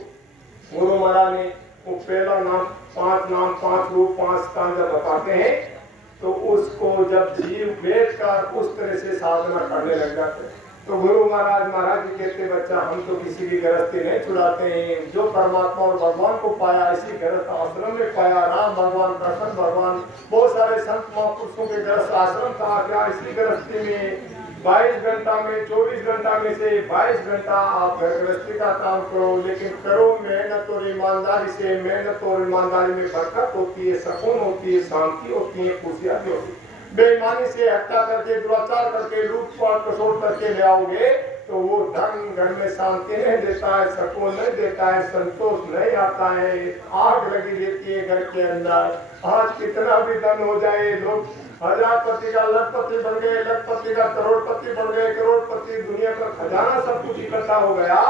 गुरु महाराज ने वो पहला नाम 5 रूप 5 स्थान जब बताते हैं, तो उसको जब जीव बैठ कर उस तरह से साधना करने लग जाते हैं, तो गुरु महाराज जी कहते बच्चा हम तो किसी की गृहस्थी नहीं छुड़ाते हैं, जो परमात्मा और भगवान को पाया इसी गृहस्थ आश्रम में पाया। राम भगवान, कृष्ण भगवान, बहुत सारे संत महापुरुषों के गृहस्थ आश्रम था क्या, इसी गृहस्थी में 22 घंटा में 24 घंटा में से 22 घंटा आप गृहस्थी का काम करो, लेकिन करो मेहनत और ईमानदारी से। मेहनत और ईमानदारी में बरकत होती है, सुकून होती है, शांति होती है, खुशियाँ होती है। बेईमानी से हत्या करके, दुराचार करके, लूटपाट कसोट करके ले आओगे तो वो धन घर में शांति नहीं देता है, सुकून नहीं देता है, संतोष नहीं आता है, आग लगी रहती है घर के अंदर। आज कितना भी धन हो जाए, लोग 1000पति का लखपति बन गए, लखपति का करोड़पति बन गए, करोड़पति, दुनिया का खजाना सब कुछ इकट्ठा हो गया,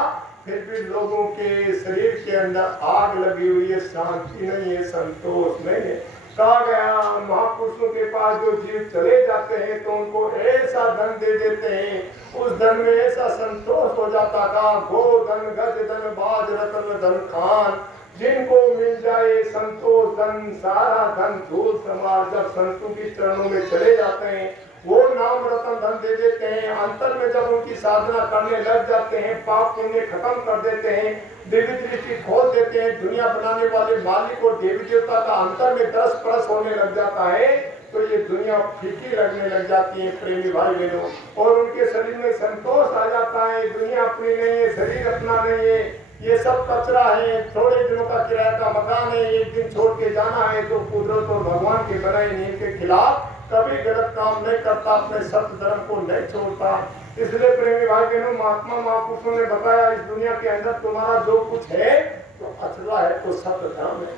फिर भी लोगों के शरीर के अंदर आग लगी हुई है, शांति नहीं है, संतोष नहीं है। कहा गया महापुरुषों के पास जो जीव चले जाते हैं तो उनको ऐसा धन दे देते हैं, उस धन में ऐसा संतोष हो जाता का गो धन गज धन बाज रतन धन खान, जिनको मिल जाए संतोष धन सारा धन धूल समाज। जब संतों की चरणों में चले जाते हैं वो नाम रतन धन दे देते हैं। अंतर में जब उनकी साधना करने लग जाते हैं, पाप पुण्य खत्म कर देते हैं, देवी दृष्टि खोल देते हैं, दुनिया बनाने वाले मालिक और देवी देवता का अंतर में 10 परस होने लग जाता है, तो ये दुनिया फीकी लगने लग जाती है प्रेमी भाई बहनों, और उनके शरीर में संतोष आ जाता है। दुनिया अपनी नहीं है, शरीर अपना नहीं है, ये सब कचरा है, थोड़े दिनों का किराया का मकान है, एक दिन छोड़ के जाना है। तो कुदरत और भगवान के बनाए नियम के खिलाफ कभी गलत काम नहीं करता, अपने सत्य धर्म को नहीं छोड़ता। इसलिए प्रेमी भाई बहनों, महात्मा महापुरुषों ने बताया इस दुनिया के अंदर तुम्हारा जो कुछ है तो अचला है, तो सत्य धर्म है।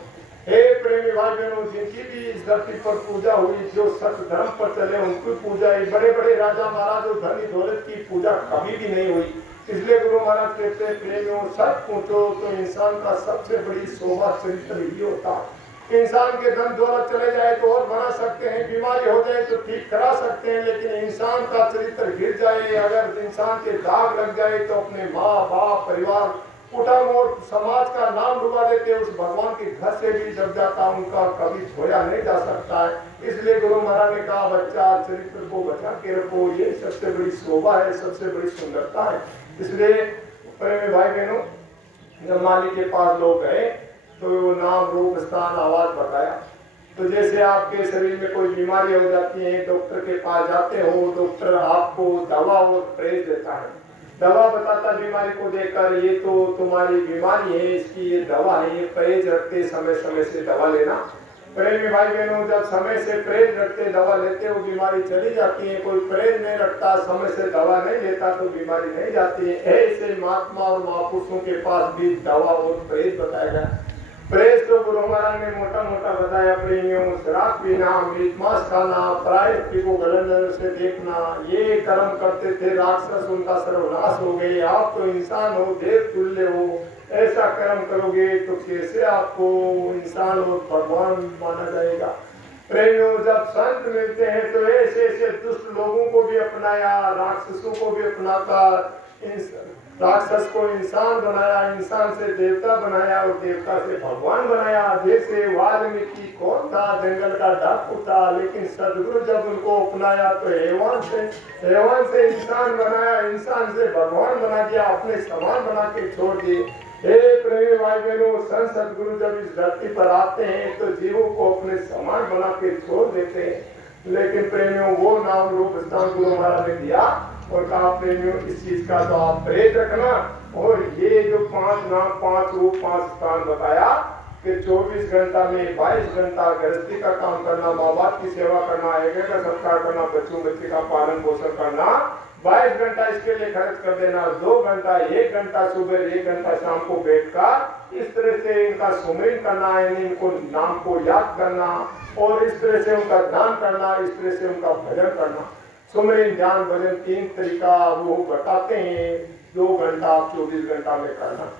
हे प्रेमी भाई बहनों, जिनकी भी इस धरती पर पूजा हुई, जो सत्य धर्म पर चले उनकी पूजा है। बड़े बड़े राजा महाराज और धनी दौलत की पूजा कभी भी नहीं हुई। इसलिए गुरु महाराज कहते हैं प्रेमियों सच पूछो तो इंसान का सबसे बड़ी शोभा चरित्र ही होता है। इंसान के धन दौलत चले जाए तो और बना सकते हैं, बीमारी हो जाए तो ठीक करा सकते हैं, लेकिन इंसान का चरित्र गिर जाए, अगर इंसान के दाग लग जाए तो अपने माँ बाप परिवार उठा मोड़ समाज का नाम डुबा देते हैं। उस भगवान के घर से भी जब जाता उनका कभी धोया नहीं जा सकता है। इसलिए गुरु महाराज ने कहा बच्चा चरित्र को बचा के रखो, ये सबसे बड़ी शोभा है, सबसे बड़ी सुंदरता है। इसलिए प्रेमी भाई बहनों, जब मालिक के पास लोग गए तो वो नाम रूप स्थान आवाज बताया। तो जैसे आपके शरीर में कोई बीमारी हो जाती है, डॉक्टर के पास जाते हो, डॉक्टर आपको दवा और प्रेस देता है, दवा बताता बीमारी को देखकर ये तो तुम्हारी बीमारी है, इसकी ये दवा है, ये प्रेस रखते समय समय से दवा लेना। प्रेमी भाई बहनों, जब समय से परहेज रखते दवा लेते वो बीमारी चली जाती है। कोई परहेज नहीं रखता, समय से दवा नहीं लेता तो बीमारी नहीं जाती है। ऐसे महात्मा और महापुरुषों के पास भी दवा और परहेज बताया गया। परहेज तो गुरु महाराज ने मोटा मोटा बताया। प्रेमियों, शराब पीना, मीट मांस खाना, पराय व्यक्ति को गलत नजर से देखना, ये कर्म करते थे राक्षस, उनका सर्वनाश हो गए। आप तो इंसान हो, देव तुल्य हो, ऐसा कर्म करोगे तो कैसे आपको इंसान और भगवान माना जाएगा। प्रेमियों, जब संत मिलते हैं तो ऐसे ऐसे दुष्ट लोगों को भी अपनाया, राक्षसों को भी अपनाकर राक्षस को इंसान बनाया, इंसान से देवता बनाया और देवता से भगवान बनाया। जैसे वाल्मीकि कौन था, जंगल का डाकू था, लेकिन सदगुरु जब उनको अपनाया तो हैवान से इंसान बनाया, इंसान से भगवान बना दिया, अपने समान बना के छोड़ दिए। हे प्रेमी भाई बहनों, संत सदगुरु जब इस धरती पर आते हैं तो जीवों को अपने समान बना के छोड़ देते हैं। लेकिन प्रेमियों, वो नाम रूप स्थान गुरु महाराज ने दिया और कहा प्रेमियों, इस चीज का तो आप परहेज रखना। और ये जो 5 नाम, 5 रूप, 5 स्थान बताया कि 24 घंटा में 22 घंटा गृहस्थी का काम करना, माँ बाप की सेवा करना, एक का सत्कार करना, बच्चों बच्चे का पालन पोषण करना, 22 घंटा इसके लिए खर्च कर देना, 2 घंटा, 1 घंटा सुबह, 1 घंटा शाम को बैठकर इस तरह से इनका सुमिरन करना, इनको नाम को याद करना और इस तरह से उनका दान करना, इस तरह से उनका भजन करना। सुमिरन, ध्यान, भजन 3 तरीका वो बताते हैं। 2 घंटा 24 घंटा में करना।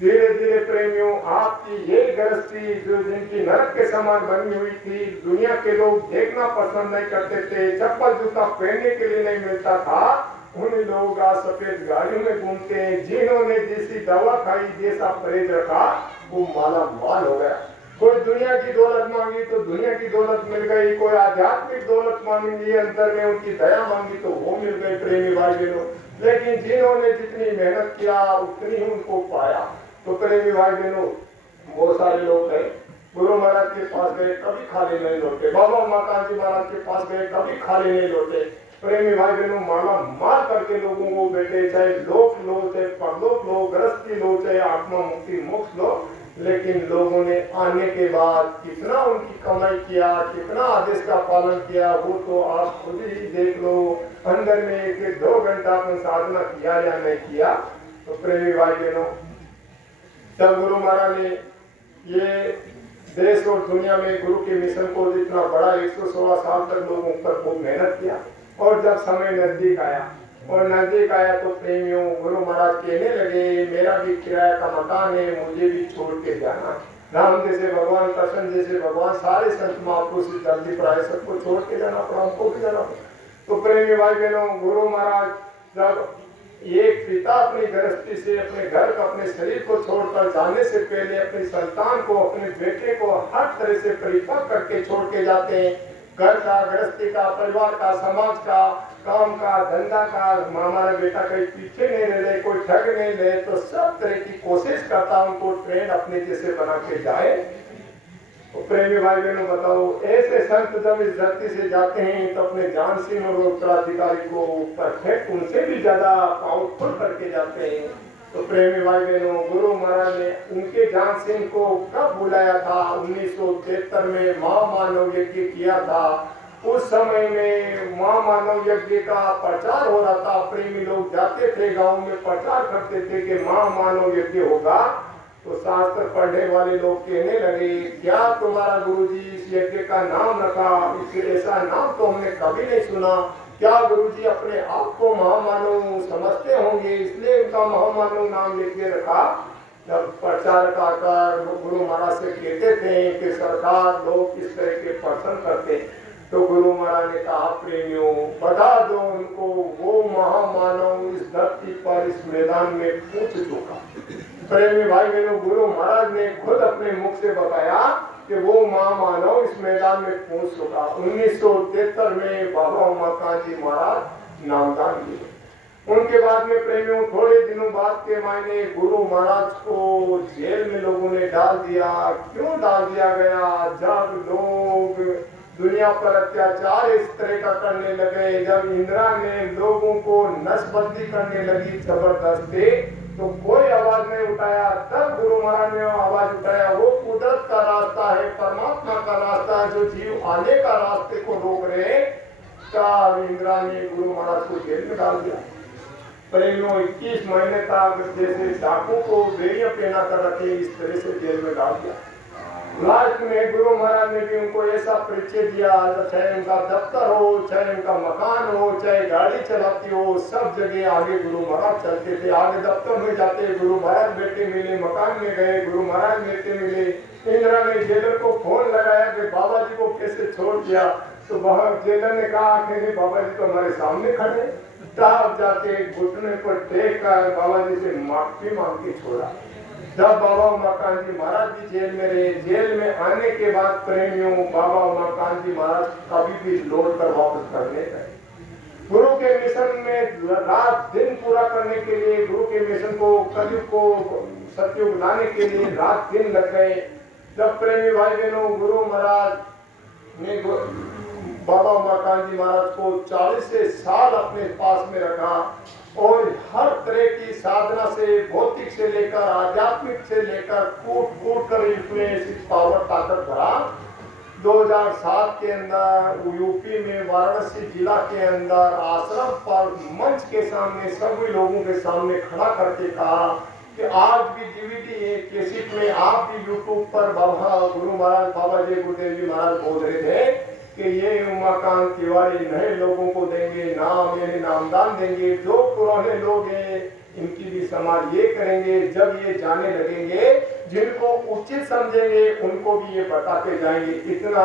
धीरे धीरे प्रेमियों, आपकी ये गृहस्थी जो जिनकी नरक के समान बनी हुई थी, दुनिया के लोग देखना पसंद नहीं करते थे, चप्पल जूता पहनने के लिए नहीं मिलता था, उन लोग आज सफेद गाड़ियों में घूमते हैं। जिन्होंने जैसी दवा खाई, जैसा परहेज रखा, वो माला माल हो गया। कोई दुनिया की दौलत मांगी तो दुनिया की दौलत मिल गई, कोई आध्यात्मिक दौलत मांगी, अंदर में उनकी दया मांगी तो वो मिल गई। प्रेमी भाई बहनों, लेकिन जिन्होंने जितनी मेहनत किया उतनी ही उनको पाया। तो प्रेमी भाई बहनों, बहुत सारे लोग गए, गुरु महाराज के पास गए, कभी खाली नहीं लौटे। बाबा माता जी महाराज के पास गए, कभी खाली नहीं लौटे। प्रेमी भाई बहनों, माला मार करके लोगों को बैठे, चाहे लोक लो, चाहे परलोक लो, गृहस्थी लो, चाहे आत्मा मुक्ति मोक्ष लो, लेकिन लोगों ने आने के बाद कितना उनकी कमाई किया, कितना आदेश का पालन किया, वो तो आप खुद ही देख लो। अंदर में 1-2 घंटा अपन साधना किया या नहीं किया। तो प्रेमी भाई बहनों, जब गुरु महाराज ने ये देश और दुनिया में गुरु के मिशन को जितना बड़ा 116 साल तक लोगों पर खूब मेहनत किया, और जब समय नजदीक आया तो प्रेमियों, गुरु महाराज कहने लगे, मेरा भी किराया का मकान है, मुझे भी छोड़ के जाना। राम जैसे भगवान, कृष्ण जैसे भगवान, सारे संत महापुरुष जल्दी प्राय सबको छोड़ के जाना पड़ा, हमको भी जाना पड़ा। तो प्रेमी भाई बहनों, गुरु महाराज जब एक पिता अपनी गृहस्थी से अपने घर को, अपने शरीर को छोड़कर जाने से पहले अपनी संतान को, अपने बेटे को हर तरह से परिपक्व करके छोड़ के जाते हैं। घर का, गृहस्थी का, परिवार का, समाज का, काम का, धंधा का, हमारा बेटा कहीं पीछे नहीं रह जाए, कोई ठग नहीं ले, तो सब तरह की कोशिश करता उनको ट्रेन अपने जैसे बना के जाए। तो प्रेमी भाई बहनों बताओ, ऐसे संत जब इस धरती से जाते हैं तो अपने जानशीन और उत्तराधिकारी को परफेक्ट, उनसे भी ज्यादा पावरफुल करके जाते हैं। तो प्रेमी भाई बहनों, गुरु महाराज ने उनके जानशीन को कब बुलाया था? 1973 में महामानव यज्ञ किया था। उस समय में महामानव यज्ञ का प्रचार हो रहा था। प्रेमी लोग जाते थे, गांव में प्रचार करते थे कि महामानव यज्ञ होगा। तो शास्त्र पढ़ने वाले लोग कहने लगे, क्या तुम्हारा गुरुजी इस यज्ञ का नाम रखा? इससे ऐसा नाम तो हमने कभी नहीं सुना। क्या गुरुजी अपने आप को महामानव समझते होंगे, इसलिए उनका महामानव नाम लेके रखा? जब प्रचारक आकर गुरु महाराज से कहते थे कि सरकार लोग किस तरह के प्रश्न करते, तो गुरु महाराज ने कहा, प्रेमियों बता दो उनको, वो महामानव इस धरती पर, इस मैदान में पूछ चुका। प्रेमी भाई बहनों, गुरु महाराज ने खुद अपने मुख से बताया कि वो महामानव इस मैदान में पहुंच चुका। 1973 में बाबा उमाकांत जी महाराज नामदान दिए। उनके बाद में प्रेमियों, थोड़े दिनों बाद के मायने गुरु महाराज को जेल में लोगों ने डाल दिया। क्यों डाल दिया गया? जब लोग दुनिया पर अत्याचार इस तरह का करने लगे, जब इंदिरा ने लोगों को नसबंदी करने लगी जबरदस्ती, तो कोई आवाज नहीं उठाया। तब गुरु महाराज ने आवाज उठाया। वो कुदरत का रास्ता है, परमात्मा का रास्ता चार इंदिरा ने गुरु महाराज को जेल में डाल दिया। प्रेमियों 21 महीने तक जैसे डाकू को बेड़ियां पहना कर रखे इस तरह से जेल में डाल दिया। लास्ट में गुरु महाराज ने भी उनको ऐसा परिचय दिया, चाहे उनका दफ्तर हो, चाहे उनका मकान हो, चाहे गाड़ी चलाती हो, सब जगह आगे गुरु महाराज चलते थे। आगे दफ्तर में जाते गुरु महाराज बेटे मिले, मकान में गए गुरु महाराज बेटे मिले। इंदिरा ने जेलर को फोन लगाया कि बाबा जी को कैसे छोड़ दिया, तो वहां जेलर ने कहा कि बाबा जी तो हमारे सामने खड़े। तब जाके घुटने पर टेक कर बाबा जी से माफी मांग के छोड़ा। जब बाबा उमाकांत जी महाराज भी जेल में रहे, जेल में आने के बाद प्रेमियों बाबा उमाकांत जी महाराज कभी भी लौट कर वापस करने गए। गुरु के मिशन में रात दिन पूरा करने के लिए, गुरु के मिशन को कलयुग को सतयुग लाने के लिए रात दिन लग गए। जब प्रेमी भाई बहनों गुरु महाराज ने बाबा उमाकांत जी महाराज को 40 साल अपने पास में रखा और हर तरह की साधना से, भौतिक से लेकर आध्यात्मिक से लेकर कूट कर इन्फ्लुएंस पावर ताकत भरा। 2007 के अंदर यूपी में वाराणसी जिला के अंदर आश्रम पर मंच के सामने सभी लोगों के सामने खड़ा करके कहा कि आज भी डीवीडी कैसेट में आप भी यूट्यूब पर बाबा गुरु महाराज बाबा जय गुरुदेव जी महाराज बोल रहे थे कि ये उमाकांत तिवारी नए लोगों को देंगे नाम, यानी नामदान देंगे। जो पुराने लोग हैं इनकी भी समाज ये करेंगे। जब ये जाने लगेंगे, जिनको उचित समझेंगे उनको भी ये बताते जाएंगे। इतना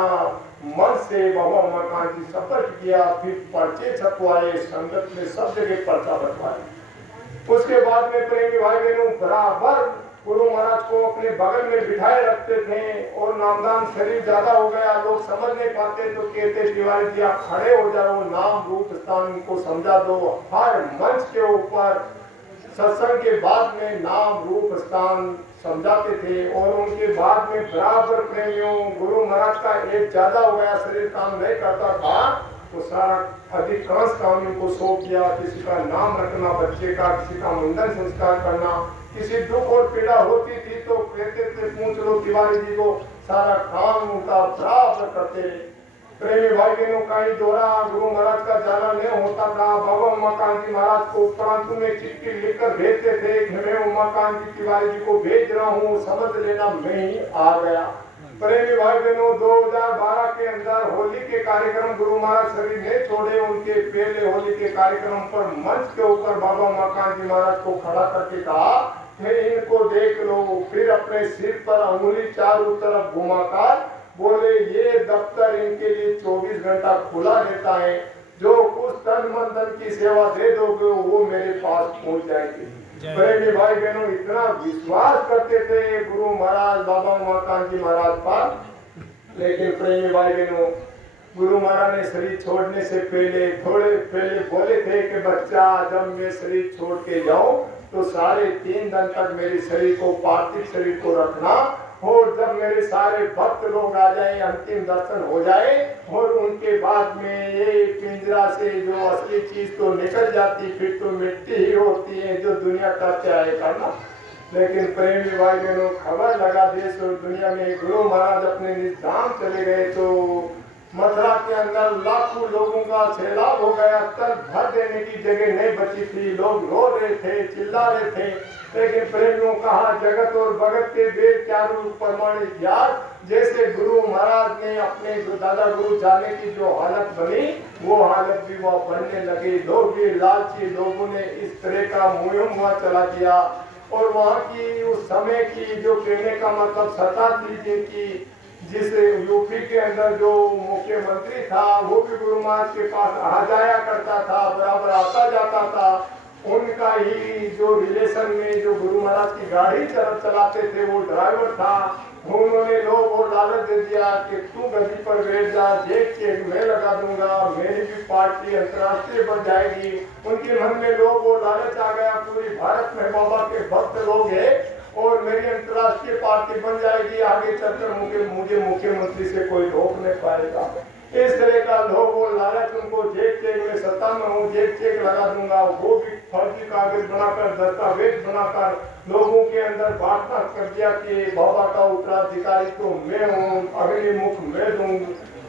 मन से बाबा उमाकांत जी सफर किया, फिर पर्चे छपवाए, संगत में सब जगह पर्चा बंटवाए। उसके बाद में प्रेमी भाई बहनों बराबर गुरु महाराज को अपने बगल में बिठाए रखते थे और नामदान शरीर ज्यादा हो गया, लोग समझ नहीं पाते तो कहते तिवारी जी आप खड़े हो जाओ, नाम रूप स्थान को समझा दो। हर मंच के ऊपर सत्संग के बाद में नाम रूप स्थान समझाते थे। और उनके बाद में बराबर प्रेमियों गुरु महाराज का एज ज्यादा हो गया, शरीर काम नहीं करता था, तो सारा अधिकांश काम इनको सौंप दिया। किसी का नाम रखना बच्चे का, किसी का मुंडन संस्कार करना, किसी दुख और पीड़ा होती थी तो कहते थे पूछ लो तिवारी जी को, सारा काम उनका बराबर करते। प्रेमी भाई बहनों का ही दौरा गुरु महाराज का जाना नहीं होता था। बाबा उमाकांत जी महाराज को प्रांतों में चिट्ठी लिखकर भेजते थे कि मैं उमाकांत जी तिवारी जी को भेज रहा हूँ, समझ लेना मैं ही आ गया। प्रेमी भाई बहनों 2012 के अंदर होली के कार्यक्रम गुरु महाराज शरीर नहीं छोड़े। उनके पहले होली के कार्यक्रम पर मंच के ऊपर बाबा उमाकांत जी महाराज को खड़ा करके कहा कि इनको देख लो। फिर अपने सिर पर अंगुली चारों तरफ घुमाकर बोले ये दफ्तर इनके लिए 24 घंटा खुला रहता है, जो कुछ तन मन धन की सेवा दे दोगे वो मेरे पास पहुंच जाएगी। प्रेमी भाई बहनों इतना विश्वास करते थे गुरु महाराज बाबा उमाकांत जी महाराज पर। लेकिन प्रेमी भाई बहनों गुरु महाराज ने शरीर छोड़ने से पहले थोड़े पहले बोले थे कि बच्चा जब मैं शरीर छोड़ के जाऊं तो 3.5 दिन तक मेरे शरीर को, पार्थिव शरीर को रखना, और जब मेरे सारे भक्त लोग आ जाए, अंतिम दर्शन हो जाए और उनके बाद में ये पिंजरा से जो असली चीज तो निकल जाती, फिर तो मिट्टी ही होती है जो दुनिया करते आए करना। लेकिन प्रेमी भाई बहनों खबर लगा देश और दुनिया में गुरु महाराज अपने निज धाम चले गए तो मथुरा के अंदर लाखों लोगों का सैलाब हो गया। तल भर देने की जगह नहीं बची थी, लोग रो रहे थे, चिल्ला रहे थे। लेकिन प्रेमियों कहा जगत और भगत के वेद चारों प्रमाणित याद, जैसे गुरु महाराज ने अपने दादा गुरु जाने की जो हालत बनी वो हालत भी वह बनने लगी। लोग भी लालची लोगों ने इस तरह का मुहिम वहाँ चला दिया और वहाँ की उस समय की जो कहने का मतलब सत्ता थी जिनकी, जिस यूपी के अंदर जो मुख्यमंत्री था वो भी गुरु महाराज के पास आ जाया करता था, बराबर आता जाता था। उनका ही जो रिलेशन में जो गुरु महाराज की गाड़ी चलाते थे वो ड्राइवर था। उन्होंने लोग वो लालच दे दिया कि तू गद्दी पर बैठ जा, जेब चेक मैं लगा दूंगा, मेरी भी पार्टी अंतर्राष्ट्रीय बन जाएगी। उनके मन में लोग वो लालच आ गया, पूरी भारत में बाबा के भक्त लोग हैं और मेरी अंतर्राष्ट्रीय पार्टी बन जाएगी, आगे चलकर मुझे मुख्यमंत्री से कोई रोक नहीं पाएगा। इस तरह का लोग वो लालच उनको जेब चेक में सत्ता में हूँ, जेब चेक लगा दूंगा, वो भी फर्जी कागज बनाकर दस्तावेज बनाकर लोगों के अंदर बांटना कर दिया कि बाबा का उत्तराधिकारी तो मैं हूँ, अग्नि मुख मैं दूँ।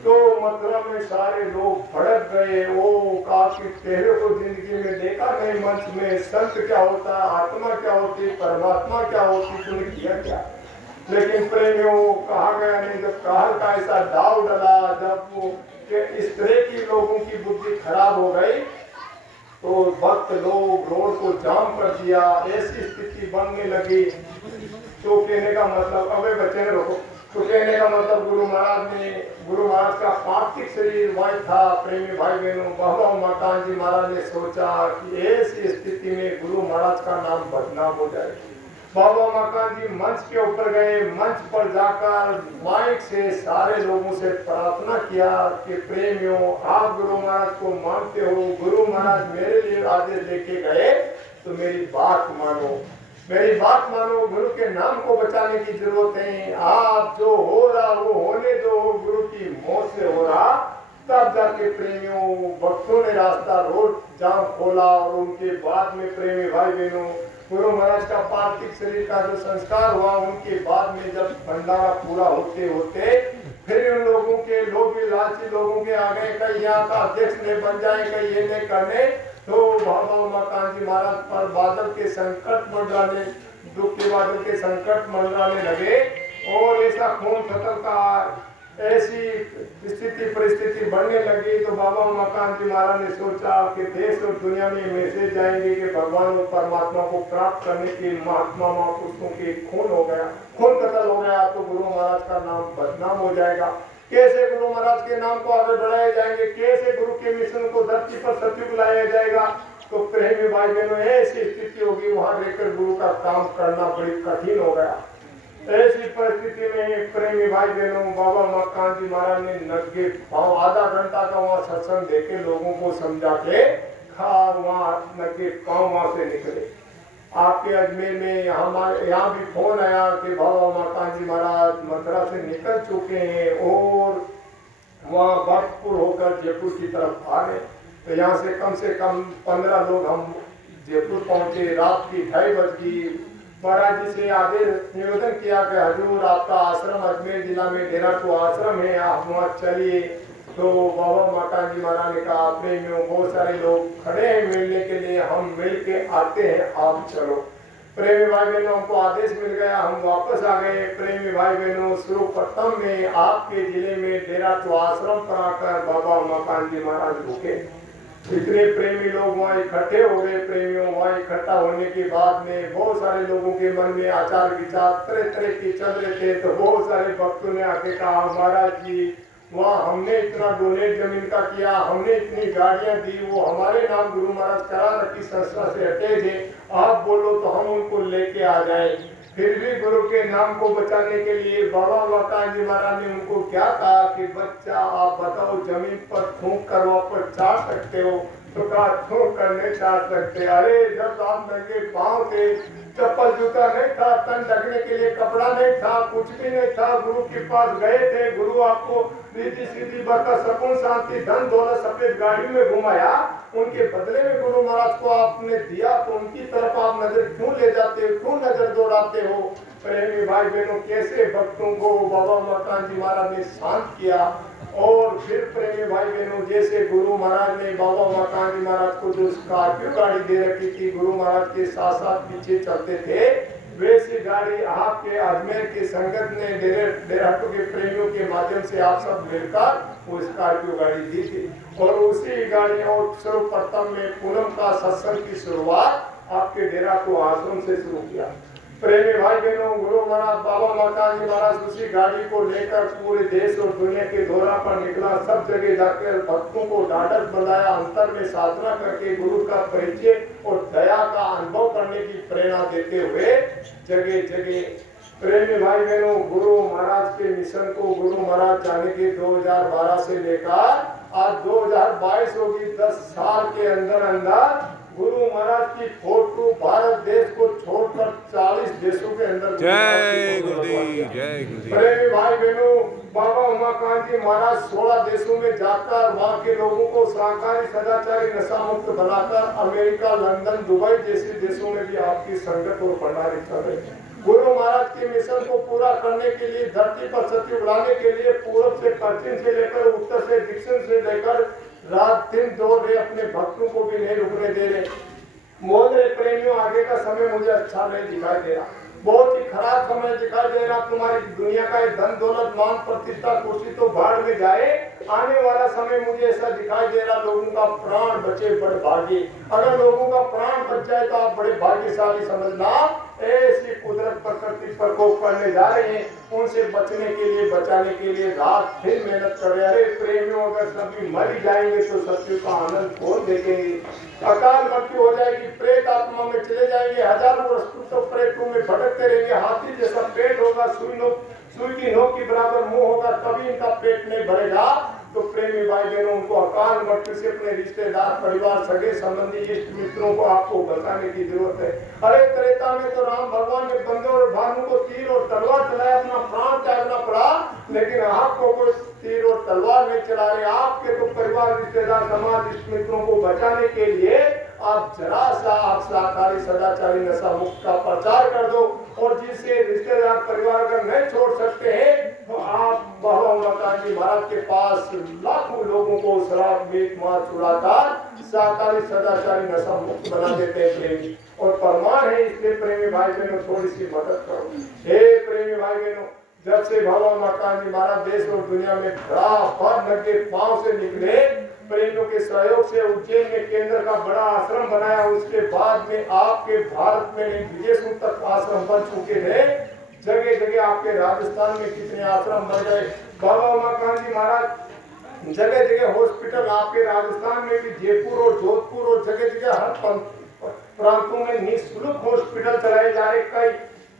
तो मथुरा में सारे लोग भड़क गए। वो काफी पहले को जिंदगी में देखा नहीं मंच में संत क्या होता, आत्मा क्या होती, परमात्मा क्या होती, तूने किया क्या। लेकिन प्रेमियों कहा गया नहीं, जब काल का ऐसा दाव डला, जब वो कि इस तरह की लोगों की बुद्धि खराब हो गई तो भक्त लोग रोड को जाम कर दिया, ऐसी स्थिति बनने लगी। तो कहने का मतलब अबे बच्चे ने रोको, तो कहने का मतलब गुरु महाराज का पार्थिव शरीर वही था। प्रेमी भाई बहनों, बाबा मकान जी महाराज ने सोचा कि ऐसी स्थिति में गुरु महाराज का नाम बदनाम हो जाए। बाबा मकान जी मंच के ऊपर गए, मंच पर जाकर माइक से सारे लोगों से प्रार्थना किया कि प्रेमियों, आप गुरु महाराज को मानते हो, गुरु महाराज मेरे लिए आदेश लेके गए तो मेरी बात मानो, मेरी बात मानो, गुरु के नाम को बचाने की जरूरत है। आप जो हो रहा वो होने दो, गुरु की मौत से हो रहा। तब जाके प्रेमियों भक्तों ने रास्ता रोड जाम खोला और उनके बाद में प्रेमी भाई बहनों गुरु महाराज का पार्थिव शरीर का जो संस्कार हुआ, उनके बाद में जब भंडारा पूरा होते होते फिर उन लोगों के लोग भी लालची लोगों के आ गए, कहीं यहाँ का अध्यक्ष नहीं बन जाए, कहीं ये नहीं करने। तो बाबा मकान जी महाराज पर बादल के संकट मंडराने, दुख के बादल के संकट मंडराने लगे और ऐसा खून खतल का ऐसी स्थिति परिस्थिति बनने लगी। तो बाबा मकान जी महाराज ने सोचा कि देश और दुनिया में मैसेज जाएंगे कि भगवान और परमात्मा को प्राप्त करने के महात्मा महापुरुषों के खून हो गया, खून कतल हो गया, तो गुरु महाराज का नाम बदनाम हो जाएगा। कैसे गुरु महाराज के नाम को आगे बढ़ाया जाएंगे, कैसे गुरु के मिशन को धरती पर सत्युग लाया जाएगा। तो प्रेमी भाई बहनों ऐसी स्थिति होगी, वहां रहकर गुरु का काम करना बड़ी कठिन हो गया। ऐसी परिस्थिति में प्रेमी भाई बहनों बाबा मकान जी महाराज ने नंगे पांव आधा घंटा का वहाँ सत्संग देके लोगों को समझा के वहाँ नंगे पांव वहाँ से निकले। आपके अजमेर में यहाँ भी फोन आया कि बाबा मकान जी महाराज मथुरा से निकल चुके हैं और वहाँ भरतपुर होकर जयपुर की तरफ आ गए। तो यहाँ से कम 15 लोग हम जयपुर पहुँचे। रात की 2:30 बज गई। महाराज जी से आदेश निवेदन किया कि हजूर आपका आश्रम अजमेर जिला में डेराटू आश्रम है, आप वहाँ चलिए। तो बाबा मकान जी महाराज ने कहा प्रेमियों बहुत सारे लोग खड़े हैं मिलने के लिए, हम मिल के आते हैं, आप चलो। प्रेमी भाई बहनों हमको आदेश मिल गया, हम वापस आ गए। प्रेमी भाई बहनों सुरप्रथम में आपके जिले में डेराटू आश्रम पर आकर बाबा मकान जी महाराज रुके। इतने प्रेमी लोग वहाँ इकट्ठे हो गए। प्रेमियों वहाँ इकट्ठा होने के बाद में बहुत सारे लोगों के मन में आचार विचार तरह तरह के चल रहे थे। तो बहुत सारे भक्तों ने आके कहा महाराज जी वहाँ हमने इतना डोनेट जमीन का किया, हमने इतनी गाड़ियाँ दी, वो हमारे नाम गुरु महाराज करा रखी संस्था से हटे थे, आप बोलो तो हम उनको लेके आ जाए। फिर भी गुरु के नाम को बचाने के लिए बाबा मकान जी महाराज ने उनको क्या कहा कि बच्चा आप बताओ जमीन पर थूक कर वहाँ पर चाट सकते हो? तो कहा थूक कर नहीं चाट सकते। अरे जब आप नंगे पाँव थे, चप्पल जूता नहीं था, तन ढकने के लिए कपड़ा नहीं था, कुछ भी नहीं था, गुरु के पास गए थे, गुरु आपको सीधी सीधी बरकत सुकून शांति धन दौलत सफेद गाड़ी में घुमाया, उनके बदले में गुरु महाराज को आपने दिया, तो उनकी तरफ आप नजर क्यों ले जाते हो, क्यों नजर दौड़ाते हो? प्रेमी भाई बहनों कैसे भक्तों को बाबा मकान जी महाराज ने शांत किया। और फिर प्रेमी भाई बहनों जैसे गुरु महाराज ने बाबा मकान जी महाराज को जो स्कॉर्पियो गाड़ी दे रखी थी, गुरु महाराज के साथ साथ पीछे चलते थे, वैसी गाड़ी आपके अजमेर की संगत ने डेराटू के प्रेमियों के माध्यम से आप सब मिलकर वो स्कॉर्पियो गाड़ी दी थी। और उसी गाड़ी और सर्वप्रथम में पूनम का सत्संग की शुरुआत आपके डेराटू आश्रम से शुरू किया। प्रेमी भाई बहनों गुरु महाराज बाबा मकान जी महाराज उसी गाड़ी को लेकर पूरे देश और दुनिया के दौरा पर निकला। सब जगह जाकर भक्तों को ढाढ़स बंधाया, अंतर में साधना करके गुरु का परिचय और दया का अनुभव करने की प्रेरणा देते हुए जगह जगह प्रेमी भाई बहनों गुरु महाराज के मिशन को गुरु महाराज जाने के 2012 से लेकर आज 2022 होगी, 10 साल के अंदर अंदर गुरु महाराज की फोटो भारत देश को छोड़कर 40 देशों के अंदर जय गुरुदेव, जय गुरुदेव। प्रेमी भाई बहनों बाबा उमाकांत जी महाराज 16 देशों में जाकर वहाँ के लोगों को शाकाहारी सदाचारी नशा मुक्त बनाकर अमेरिका लंदन दुबई जैसे देशों में भी आपकी संगत और भंडारे चल रहे हैं। गुरु महाराज के मिशन को पूरा करने के लिए धरती पर सत्य बुलाने के लिए पूर्व से पश्चिम से लेकर उत्तर से दक्षिण से लेकर रात दिन दौड़ रहे अपने भक्तों को भी नहीं रुकने दे रहे। मोहन प्रेमियों, आगे का समय मुझे अच्छा नहीं दिखाई दे रहा, बहुत ही खराब समय दिखाई दे रहा। तुम्हारी दुनिया का ये धन दौलत मान प्रतिष्ठा कुर्सी तो भाड़ में जाए, आने वाला समय मुझे ऐसा दिखाई दे रहा लोगों का प्राण बचे बड़े भाग्य। अगर लोगों का प्राण बच जाए तो आप बड़े भाग्यशाली समझना। ऐसी कुदरत प्रकृति प्रकोप करने जा रहे हैं, उनसे बचने के लिए बचाने के लिए रात दिन मेहनत कर रहे हैं। प्रेमियों, अगर सभी मर जाएंगे तो सत्य का आनंद कौन देखेंगे? अकाल मृत्यु हो जाएगी, प्रेत आत्मा में चले जाएंगे, हजारों वर्ष तो प्रेतों में भटकते रहेंगे। हाथी जैसा पेट होगा, सुई की नोक के बराबर मुंह होगा, कभी इनका पेट नहीं भरेगा। तो प्रेमी भाई बहनों, उनको अकाल मृत्यु से अपने रिश्तेदार, परिवार, सगे संबंधी, इष्ट मित्रों को आपको बचाने की जरूरत है। अरे त्रेता में तो राम भगवान ने बंदर और भानु को तीर और तलवार चलाया, अपना प्राण त्यागना पड़ा, लेकिन आपको कोई तीर और तलवार नहीं चला रहे। आपके तो परिवार, रिश्तेदार, समाज, इष्ट मित्रों को बचाने के लिए आप जरा सा आप शाकाहारी सदाचारी नशा मुक्त का प्रचार कर दो। और जिससे रिश्तेदार परिवार अगर नहीं छोड़ सकते हैं तो आप बाबा मकान जी महाराज के पास लाखों लोगों को शराब, मीट, मांस छुड़ाकर शाकाहारी सदाचारी नशा मुक्त बना देते हैं प्रेमी, और प्रमाण है। इसलिए प्रेमी भाई बहनों, थोड़ी सी मदद करो। हे प्रेमी भाई बहनों, जब से बाबा मकान जी महाराज देश और दुनिया में बराबर लगे पांव से निकले, प्रेमियों के सहयोग से उज्जैन में केंद्र का बड़ा आश्रम बनाया। उसके बाद में आपके भारत में विदेशों तक आश्रम बन चुके हैं। जगह जगह आपके राजस्थान में कितने आश्रम बन गए। बाबा उमाकांत जी महाराज जगह जगह हॉस्पिटल, आपके राजस्थान में भी जयपुर और जोधपुर और जगह जगह हर प्रांतों में निःशुल्क हॉस्पिटल चलाए जा रहे, कई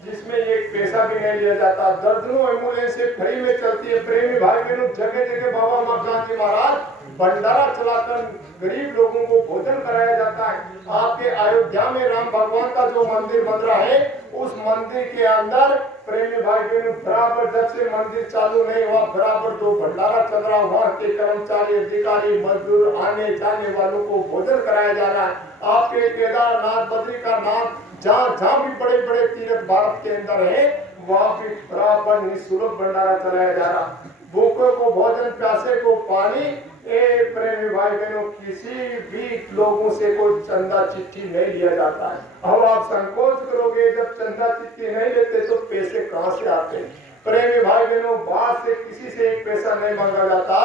जिसमें एक पैसा भी नहीं लिया जाता। दर्जनों एम्बुलेंस फ्री में चलती है। प्रेमी भाई बहनों, जगह जगह बाबा उमाकांत जी महाराज भंडारा चलाकर गरीब लोगों को भोजन कराया जाता है। आपके अयोध्या में राम भगवान का जो मंदिर बन रहा है, उस मंदिर के अंदर प्रेमी भाई बहनों बराबर जब से मंदिर चालू नहीं हुआ, बराबर जो भंडारा चल रहा, वहाँ के कर्मचारी, अधिकारी, मजदूर, आने जाने वालों को भोजन कराया जा रहा है। आपके केदारनाथ, बद्रिकानाथ, जहाँ भी बड़े बड़े तीर्थ भारत के अंदर है, वहाँ भी बराबर निःशुल्क भंडारा चलाया जा रहा। भूखे को भोजन, प्यासे को पानी। प्रेमी भाई बहनों, किसी भी लोगों से कोई चंदा चिट्ठी नहीं लिया जाता है। अब आप संकोच करोगे, जब चंदा चिट्ठी नहीं लेते तो पैसे कहाँ से आते? प्रेमी भाई बहनों, बाहर से किसी से एक पैसा नहीं मांगा जाता।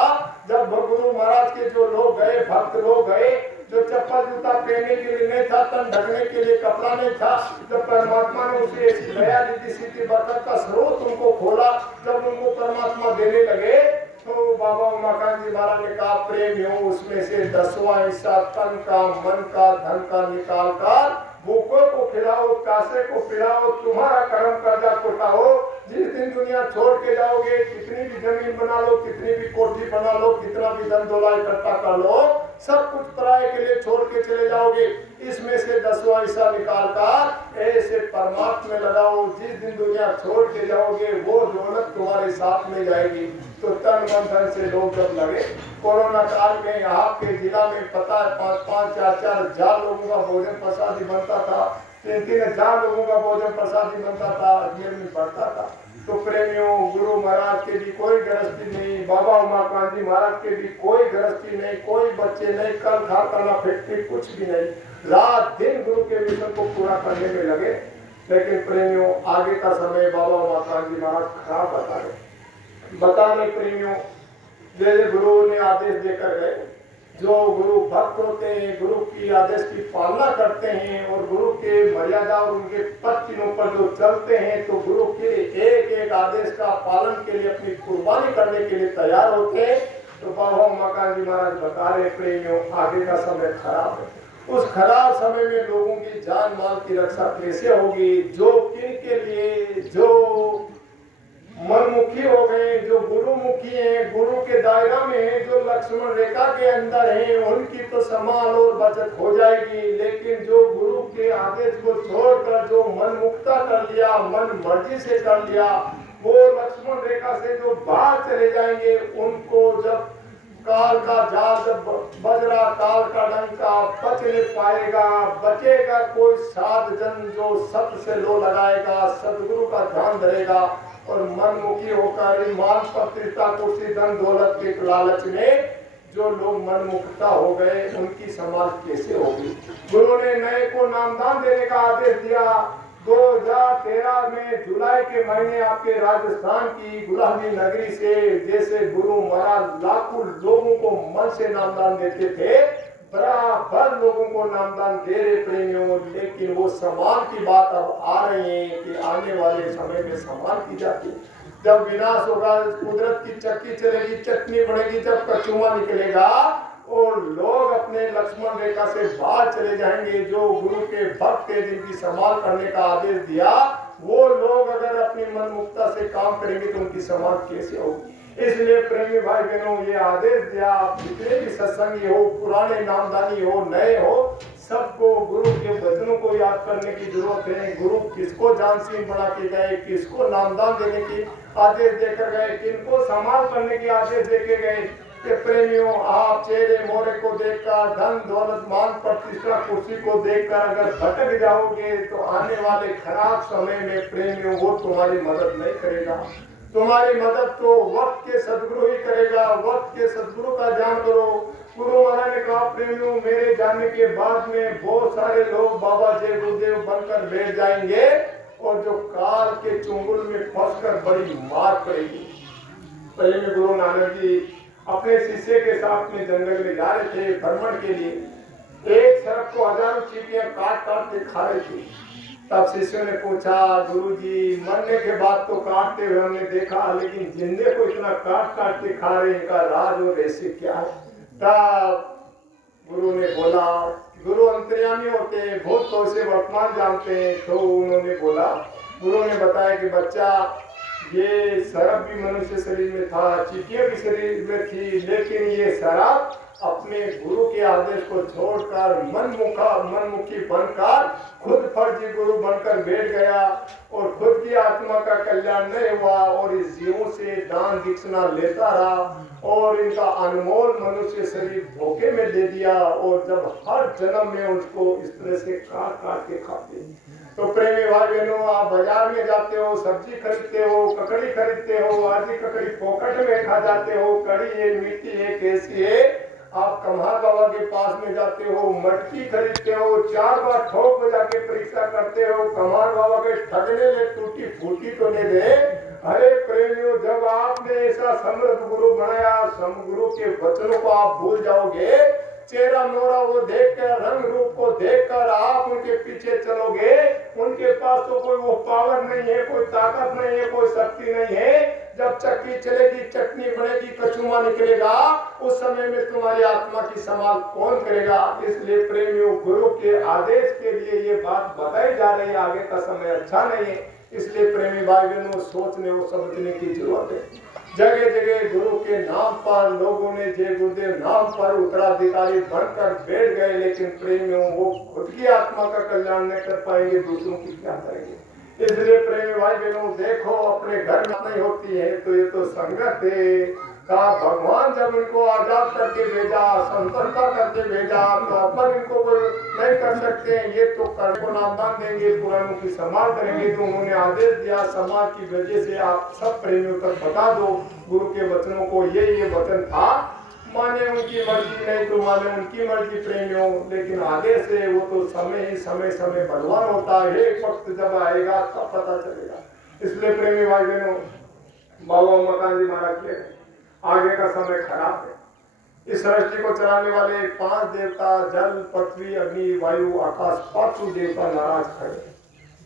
जब गुरु महाराज के जो लोग गए, भक्त लोग गए, जो चप्पल जूता पहनने के लिए नहीं था, तन ढकने के लिए कपड़ा नहीं था, जब परमात्मा ने उसे दया रिद्धि सिद्धि बरकत का स्रोत उनको खोला, जब उनको परमात्मा देने लगे, तो बाबा उमाकांत जी महाराज ने कहा, प्रेमियों, उसमें से 10वां हिस्सा तन का, मन का, धन का निकाल कर भूखों को खिलाओ, प्यासे को पिलाओ, तुम्हारा कर्म कर्जा छुटाओ। जिस दिन दुनिया छोड़ के जाओगे, कितनी भी जमीन बना लो, कितनी भी कोठी बना लो, कितना भी धन दौलत इकट्ठा कर लो, सब कुछ पराये के लिए छोड़ के चले जाओगे। इसमें से 10वां हिस्सा निकाल कर ऐसे परमात्मा में लगाओ। जिस दिन दुनिया छोड़ के जाओगे, वो दौलत तुम्हारे साथ में जाएगी। तो तन मन धन से लोग जब लगे, कोरोना काल में यहाँ के जिला में पता है 5-5, 4-4 हजार लोगों का भोजन प्रसादी बनता था, 3-3 हजार लोगों का भोजन प्रसादी बनता था, अजमेर में बढ़ता था। तो प्रेमियों, गुरु महाराज के भी कोई गृहस्थी नहीं, बाबा उमाकांत जी महाराज के भी कोई गृहस्थी नहीं, कोई बच्चे नहीं, कल खाना फैक्ट्री कुछ भी नहीं, रात दिन गुरु के मिशन को पूरा करने में लगे। लेकिन प्रेमियों, आगे का समय बाबा उमाकांत जी महाराज खराब बता रहे प्रेमियों। जैसे गुरु ने आदेश देकर गए, जो गुरु भक्त होते हैं, गुरु की आदेश की पालना करते हैं और गुरु के मर्यादा और उनके पद चिन्हों पर जो चलते हैं, तो गुरु के एक एक आदेश का पालन के लिए अपनी कुर्बानी करने के लिए तैयार होते हैं। तो बाबा उमाकांत जी महाराज बता रहे प्रेमियों, आगे का समय खराब है। उस खराब समय में लोगों की जान माल की रक्षा कैसे होगी? जो किनके लिए, जो मनमुखी हो गए, जो गुरुमुखी हैं, गुरु के दायरा में हैं, जो लक्ष्मण रेखा के अंदर हैं, उनकी तो संभाल और बचत हो जाएगी। लेकिन जो गुरु के आदेश को छोड़कर जो मन मुक्ता कर लिया, मन मर्जी से कर लिया, वो लक्ष्मण रेखा से जो बाहर चले जाएंगे, उनको जब काल का जाल जब बज रहा, काल का डंका बच नहीं पाएगा। बचेगा कोई साध जन जो सत्य से लो लगाएगा, सदगुरु का ध्यान धरेगा और मनमुखी होकर ईमान प्रतिष्ठा कुर्सी धन दौलत के लालच में जो लोग मनमुखता हो गए उनकी समाज कैसे होगी। गुरु ने नए को नामदान देने का आदेश दिया। 2013 में जुलाई के महीने आपके राजस्थान की गुलाबी नगरी से जैसे गुरु महाराज लाखों लोगों को मन से नामदान देते थे, बराबर लोगों को नामदान दे रहे प्रेमियों। लेकिन वो सम्मान की बात अब आ रही है कि आने वाले समय में सम्मान की जाती है। जब विनाश होगा, कुदरत की चक्की चलेगी, चटनी बनेगी, जब कचुमा निकलेगा और लोग अपने लक्ष्मण रेखा से बाहर चले जाएंगे। जो गुरु के भक्त थे जिनकी संभाल करने का आदेश दिया, वो लोग अगर अपनी मनमुक्ता से काम करेंगे तो उनकी समाज कैसे होगी। इसलिए प्रेमी भाई बहनों, ये आदेश दिया, जितने भी सत्संगी हो, पुराने नामदानी हो, नए हो, सबको गुरु के वचनों को याद करने की जरूरत है। गुरु किसको जानशीन बना के गए, किसको नामदान देने की आदेश देकर गए, किनको संभाल करने की आदेश देके गए। कि प्रेमियों, आप चेहरे मोहरे को देखकर, धन दौलत मान प्रतिष्ठा कुर्सी को देखकर अगर भटक जाओगे तो आने वाले खराब समय में प्रेमियों वो तुम्हारी मदद नहीं करेगा। तुम्हारी मदद तो वक्त के सदगुरु ही करेगा। वक्त के सदगुरु का ध्यान करो। गुरु महाराज ने कहा, प्रेमियों, मेरे जाने के बाद में बहुत सारे लोग बाबा जय गुरुदेव बनकर बैठ जाएंगे और जो काल के चुंगल में फंसकर बड़ी मार पड़ेगी। पहले गुरु नानक जी अपने शिष्य के साथ में जंगल में जा रहे थे भ्रमण के लिए। एक सरक को हजारों चींटियां काट काट के खा रही थी। तब शिष्यों ने पूछा, गुरुजी, मरने के बाद तो काटते हुए हमने देखा, लेकिन जिंदे को इतना काट काट के खा रहे, इनका राज और रहस्य क्या है। तब गुरु ने बोला, गुरु अंतर्यामी होते हैं, बहुत तो से वर्तमान जानते हैं। तो उन्होंने बोला, गुरु ने बताया कि बच्चा, ये शराब भी मनुष्य शरीर में था, चींटियां भी शरीर में थी, लेकिन ये शराब अपने गुरु के आदेश को छोड़कर मनमुखी बनकर खुद फर्जी गुरु बनकर बैठ गया और खुद की आत्मा का कल्याण नहीं हुआ और इस जीवों से दान दक्षिणा लेता रहा और इनका अनमोल मनुष्य शरीर धोखे में दे दिया। और जब हर जन्म में उसको इस तरह से काट काट के खाते। तो प्रेमी भाई बहनों, आप बाजार में जाते हो, सब्जी खरीदते हो, ककड़ी खरीदते हो, आधी ककड़ी पॉकेट में खा जाते हो, कड़ी है, मीठी है, कैसी है। आप कम्हार बाबा के पास में जाते हो, मटकी खरीदते हो, 4 बार ठोक बजा के परीक्षा करते हो, कम्हार बाबा के ठगने ले टूटी फूटी तो नहीं दे। अरे प्रेमियों, जब आपने ऐसा समृद्ध गुरु बनाया, गुरु के वचनों को आप भूल जाओगे, चेहरा मोहरा वो देखकर, रंग रूप को देखकर आप उनके पीछे चलोगे। उनके पास तो कोई वो पावर नहीं है, कोई ताकत नहीं है, कोई शक्ति नहीं है। जब चक्की चलेगी, चटनी बनेगी, कचुमा निकलेगा, उस समय में तुम्हारी आत्मा की संभाल कौन करेगा। इसलिए प्रेमियों, गुरु के आदेश के लिए ये बात बताई जा रही है। आगे का समय अच्छा नहीं है, इसलिए प्रेमी भाई बहनों, सोचने और समझने की जरूरत है। जगह जगह गुरु के नाम पर लोगों ने जय गुरुदेव नाम पर उत्तराधिकारी बनकर बैठ गए, लेकिन प्रेमियों, वो खुद की आत्मा का कल्याण नहीं कर पाएंगे, दूसरों की क्या करेंगे। इसलिए प्रेमी भाई बहनों, देखो, अपने घर में नहीं होती है तो ये तो संगत है। कहा भगवान जब इनको आजाद करके भेजा, स्वतंत्रता करके भेजा, तो अपन इनको कोई नहीं कर सकते। ये तो कर्म को नामदान देंगे, पुरानों की संभाल करेंगे। तो उन्होंने आदेश दिया, समाज की वजह से आप सब प्रेमियों तक बता दो गुरु के वचनों को। ये वचन था, माने उनकी मर्जी, नहीं तो माने उनकी मर्जी प्रेमियों, लेकिन आदेश है वो तो समय ही समय बलवान होता है। एक वक्त जब आएगा तब पता चलेगा। इसलिए प्रेमी भाई बहनों, बाबा मकान जी महाराज के आगे का समय खराब है। इस सृष्टि को चलाने वाले 5 देवता, जल, पृथ्वी, अग्नि, वायु, आकाश, 5 देवता नाराज खड़े।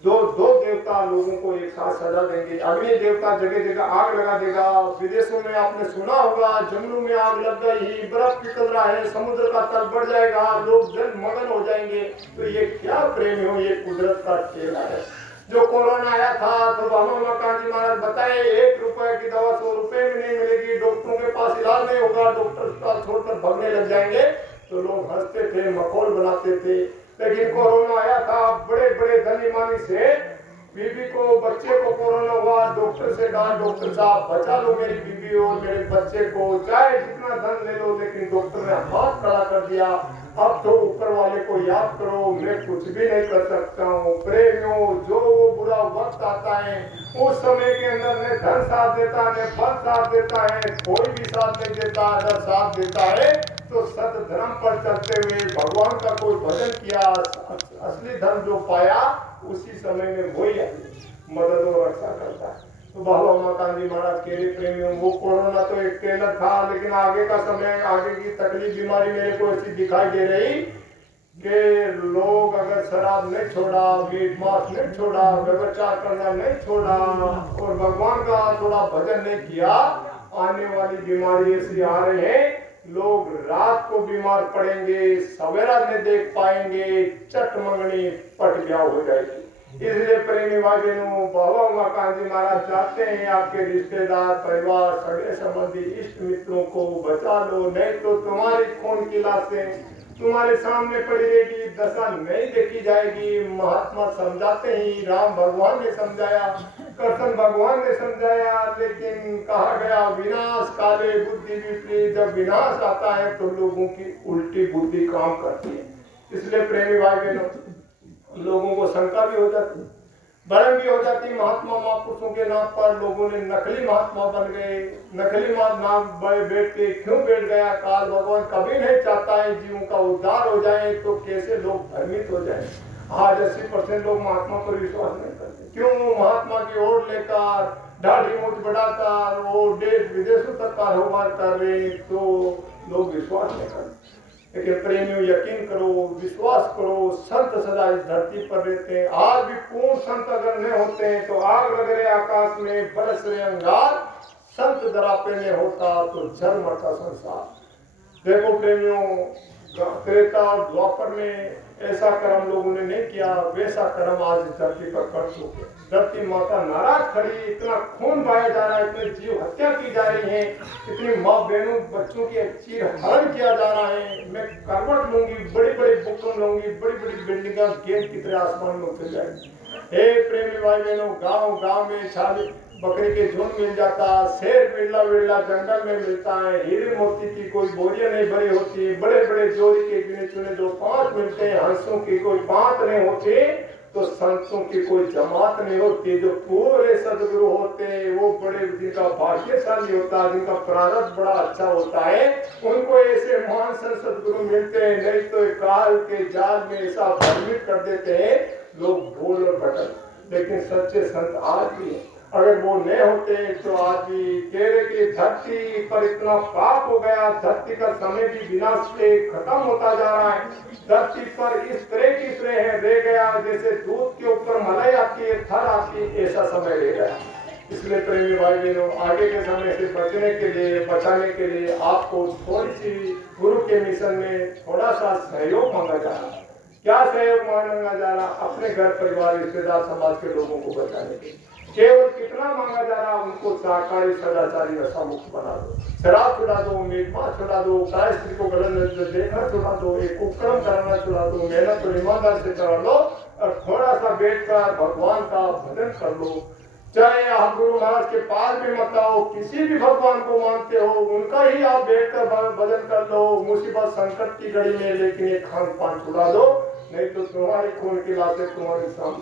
दो देवता लोगों को एक साथ सजा देंगे। अग्नि देवता जगह जगह आग लगा देगा। विदेशों में आपने सुना होगा, जंगलों में आग लग गई, बर्फ पिघल रहा है, समुद्र का तल बढ़ जाएगा, लोग जल मगन हो जाएंगे। तो ये क्या प्रेम हो, ये कुदरत का खेल है। जो कोरोना आया था तो बाबा मकान जी महाराज बताए, 1 रुपए की दवा 100 रुपए में नहीं मिलेगी, डॉक्टरों के पास इलाज नहीं होगा, डॉक्टर का छोड़कर भगने लग जाएंगे। तो लोग हंसते थे, मखौल बनाते थे। लेकिन कोरोना आया था, बड़े बड़े धनी मानी से बीबी को बच्चे को कोरोना हुआ, डॉक्टर से कहा डॉक्टर साहब बचा लो मेरी बीबी और मेरे बच्चे को, चाहे जितना धन ले लो, लेकिन डॉक्टर ने हाथ खड़ा कर दिया। अब तो ऊपर वाले को याद करो, मैं कुछ भी नहीं कर सकता हूँ। प्रेमियों, जो वो बुरा वक्त आता है उस समय के अंदर न धन साथ देता है न बल साथ देता है, कोई भी साथ नहीं देता। अगर साथ देता है तो सत धर्म पर चलते हुए भगवान का कोई भजन किया, असली धर्म जो पाया उसी समय में वही मदद और रक्षा करता है। तो बाबा उमाकांत महाराज के लिए प्रेमियों, वो कोरोना तो एक टेलर था, लेकिन आगे का समय, आगे की तकलीफ बीमारी मेरे को ऐसी दिखाई दे रही कि लोग अगर शराब नहीं छोड़ा, मीट मांस नहीं छोड़ा, व्यभिचार करना नहीं छोड़ा और भगवान का थोड़ा भजन नहीं किया, आने वाली बीमारी ऐसी आ रही है, लोग रात को बीमार पड़ेंगे, सवेरा नहीं देख पाएंगे, चट मंगनी पट ब्याह हो जाएगी। इसलिए प्रेमी भाई बहनों, बाबा उमाकांत जी महाराज चाहते हैं आपके रिश्तेदार, परिवार, सगे संबंधी, इष्ट मित्रों को बचा लो, नहीं तो तुम्हारी खून की लाशें तुम्हारे सामने पड़ी रहेगी, दशा नहीं देखी जाएगी। महात्मा समझाते ही, राम भगवान ने समझाया, कृष्ण भगवान ने समझाया, लेकिन कहा गया विनाश काले बुद्धि विपरीत। जब विनाश आता है तो लोगों की उल्टी बुद्धि काम करती है। इसलिए प्रेमी भाई बहनों, लोगों को शंका भी हो जाती, भ्रम भी हो जाती। महात्मा महापुरुषों के नाम पर लोगों ने नकली महात्मा बन गए, नकली नाम बैठ के क्यों बैठ गया। काल भगवान कभी नहीं चाहता है जीवों का उद्धार हो जाए, तो कैसे लोग भ्रमित हो जाए। आज 80% लोग महात्मा पर विश्वास नहीं करते। क्यों? महात्मा की ओर लेकर दाढ़ी मूछ बढ़ाकर वो देश विदेशों तक कारोबार कर रहे, तो लोग विश्वास नहीं करते। लेकिन प्रेमियों, यकीन करो, विश्वास करो, संत सदा इस धरती पर रहते हैं। आज भी पूर्ण संत अगर नहीं होते हैं तो आग लग रहे आकाश में, बरस रहे अंगार, संत दरापे में होता तो जल मरता संसार। देखो प्रेमियों, त्रेता और द्वापर में ऐसा कर्म लोगों ने नहीं किया, वैसा कर्म आज धरती पर कर चुके। धरती माता नाराज खड़ी, इतना खून बहाया जा रहा है, इतने जीव हत्या की जा रही है, इतनी माँ बहनों बच्चों की चीर हरण किया जा रहा है। मैं करवट लूंगी, बड़ी बड़ी बुकम लूंगी, बड़ी बड़ी बिल्डिंगा गेंद की तरह आसमान में उतर जाएगी। हे प्रेमी भाई बहनों, गाँव गाँव में छाली बकरी के झुंड मिल जाता, शेर बिरला बिरला जंगल में मिलता है, हीरे मोती की कोई बोरियां नहीं भरी होती, बड़े बड़े जोड़ी के गिने चुने जो 5 मिलते हैं, हंसों की कोई बात नहीं होती, तो संतों की कोई जमात नहीं होती। जो पूरे सदगुरु होते हैं वो बड़े, जिनका भाग्यशाली होता है, जिनका प्रारब्ध बड़ा अच्छा होता है, उनको ऐसे महान सदगुरु मिलते हैं। नहीं तो काल के जाल में ऐसा भ्रमित कर देते हैं लोग, भूल और भटक। लेकिन सच्चे संत आज भी है। अगर वो नहीं होते तो आज भी केरे की धरती पर इतना पाप हो गया, धरती का समय भी विनाश से खत्म होता जा रहा है। धरती पर इस तरह की तरह रह गया जैसे दूध के ऊपर मलाई आती है, थर आती है, ऐसा समय रह गया। इसलिए प्रेमी भाई बहनों, आगे के समय से बचने के लिए, बचाने के लिए आपको थोड़ी सी गुरु के मिशन में थोड़ा सा सहयोग मांगा जा रहा है। क्या सहयोग मांगा जा रहा? अपने घर परिवार रिश्तेदार समाज के लोगों को बचाने के लिए। केवल कितना मांगा जा रहा? उनको शाकाहारी सदाचारी नशा मुक्त बना दो, शराब छुड़ा दो, मीट मांस छुड़ा दो, गाय स्त्री को गलत नजर देखना छुड़ा दो, एक उपक्रम करना छुड़ा दो, मेहनत और ईमानदार से कर लो और थोड़ा सा बैठकर भगवान का भजन कर लो। चाहे आप गुरु महाराज के पास भी मत आओ, किसी भी भगवान को मानते हो उनका ही आप बैठकर भजन कर लो मुसीबत संकट की घड़ी में, लेकिन ये खान पान छुड़ा दो, नहीं तो तुम्हारी खून की लाशें तुम्हारे सामने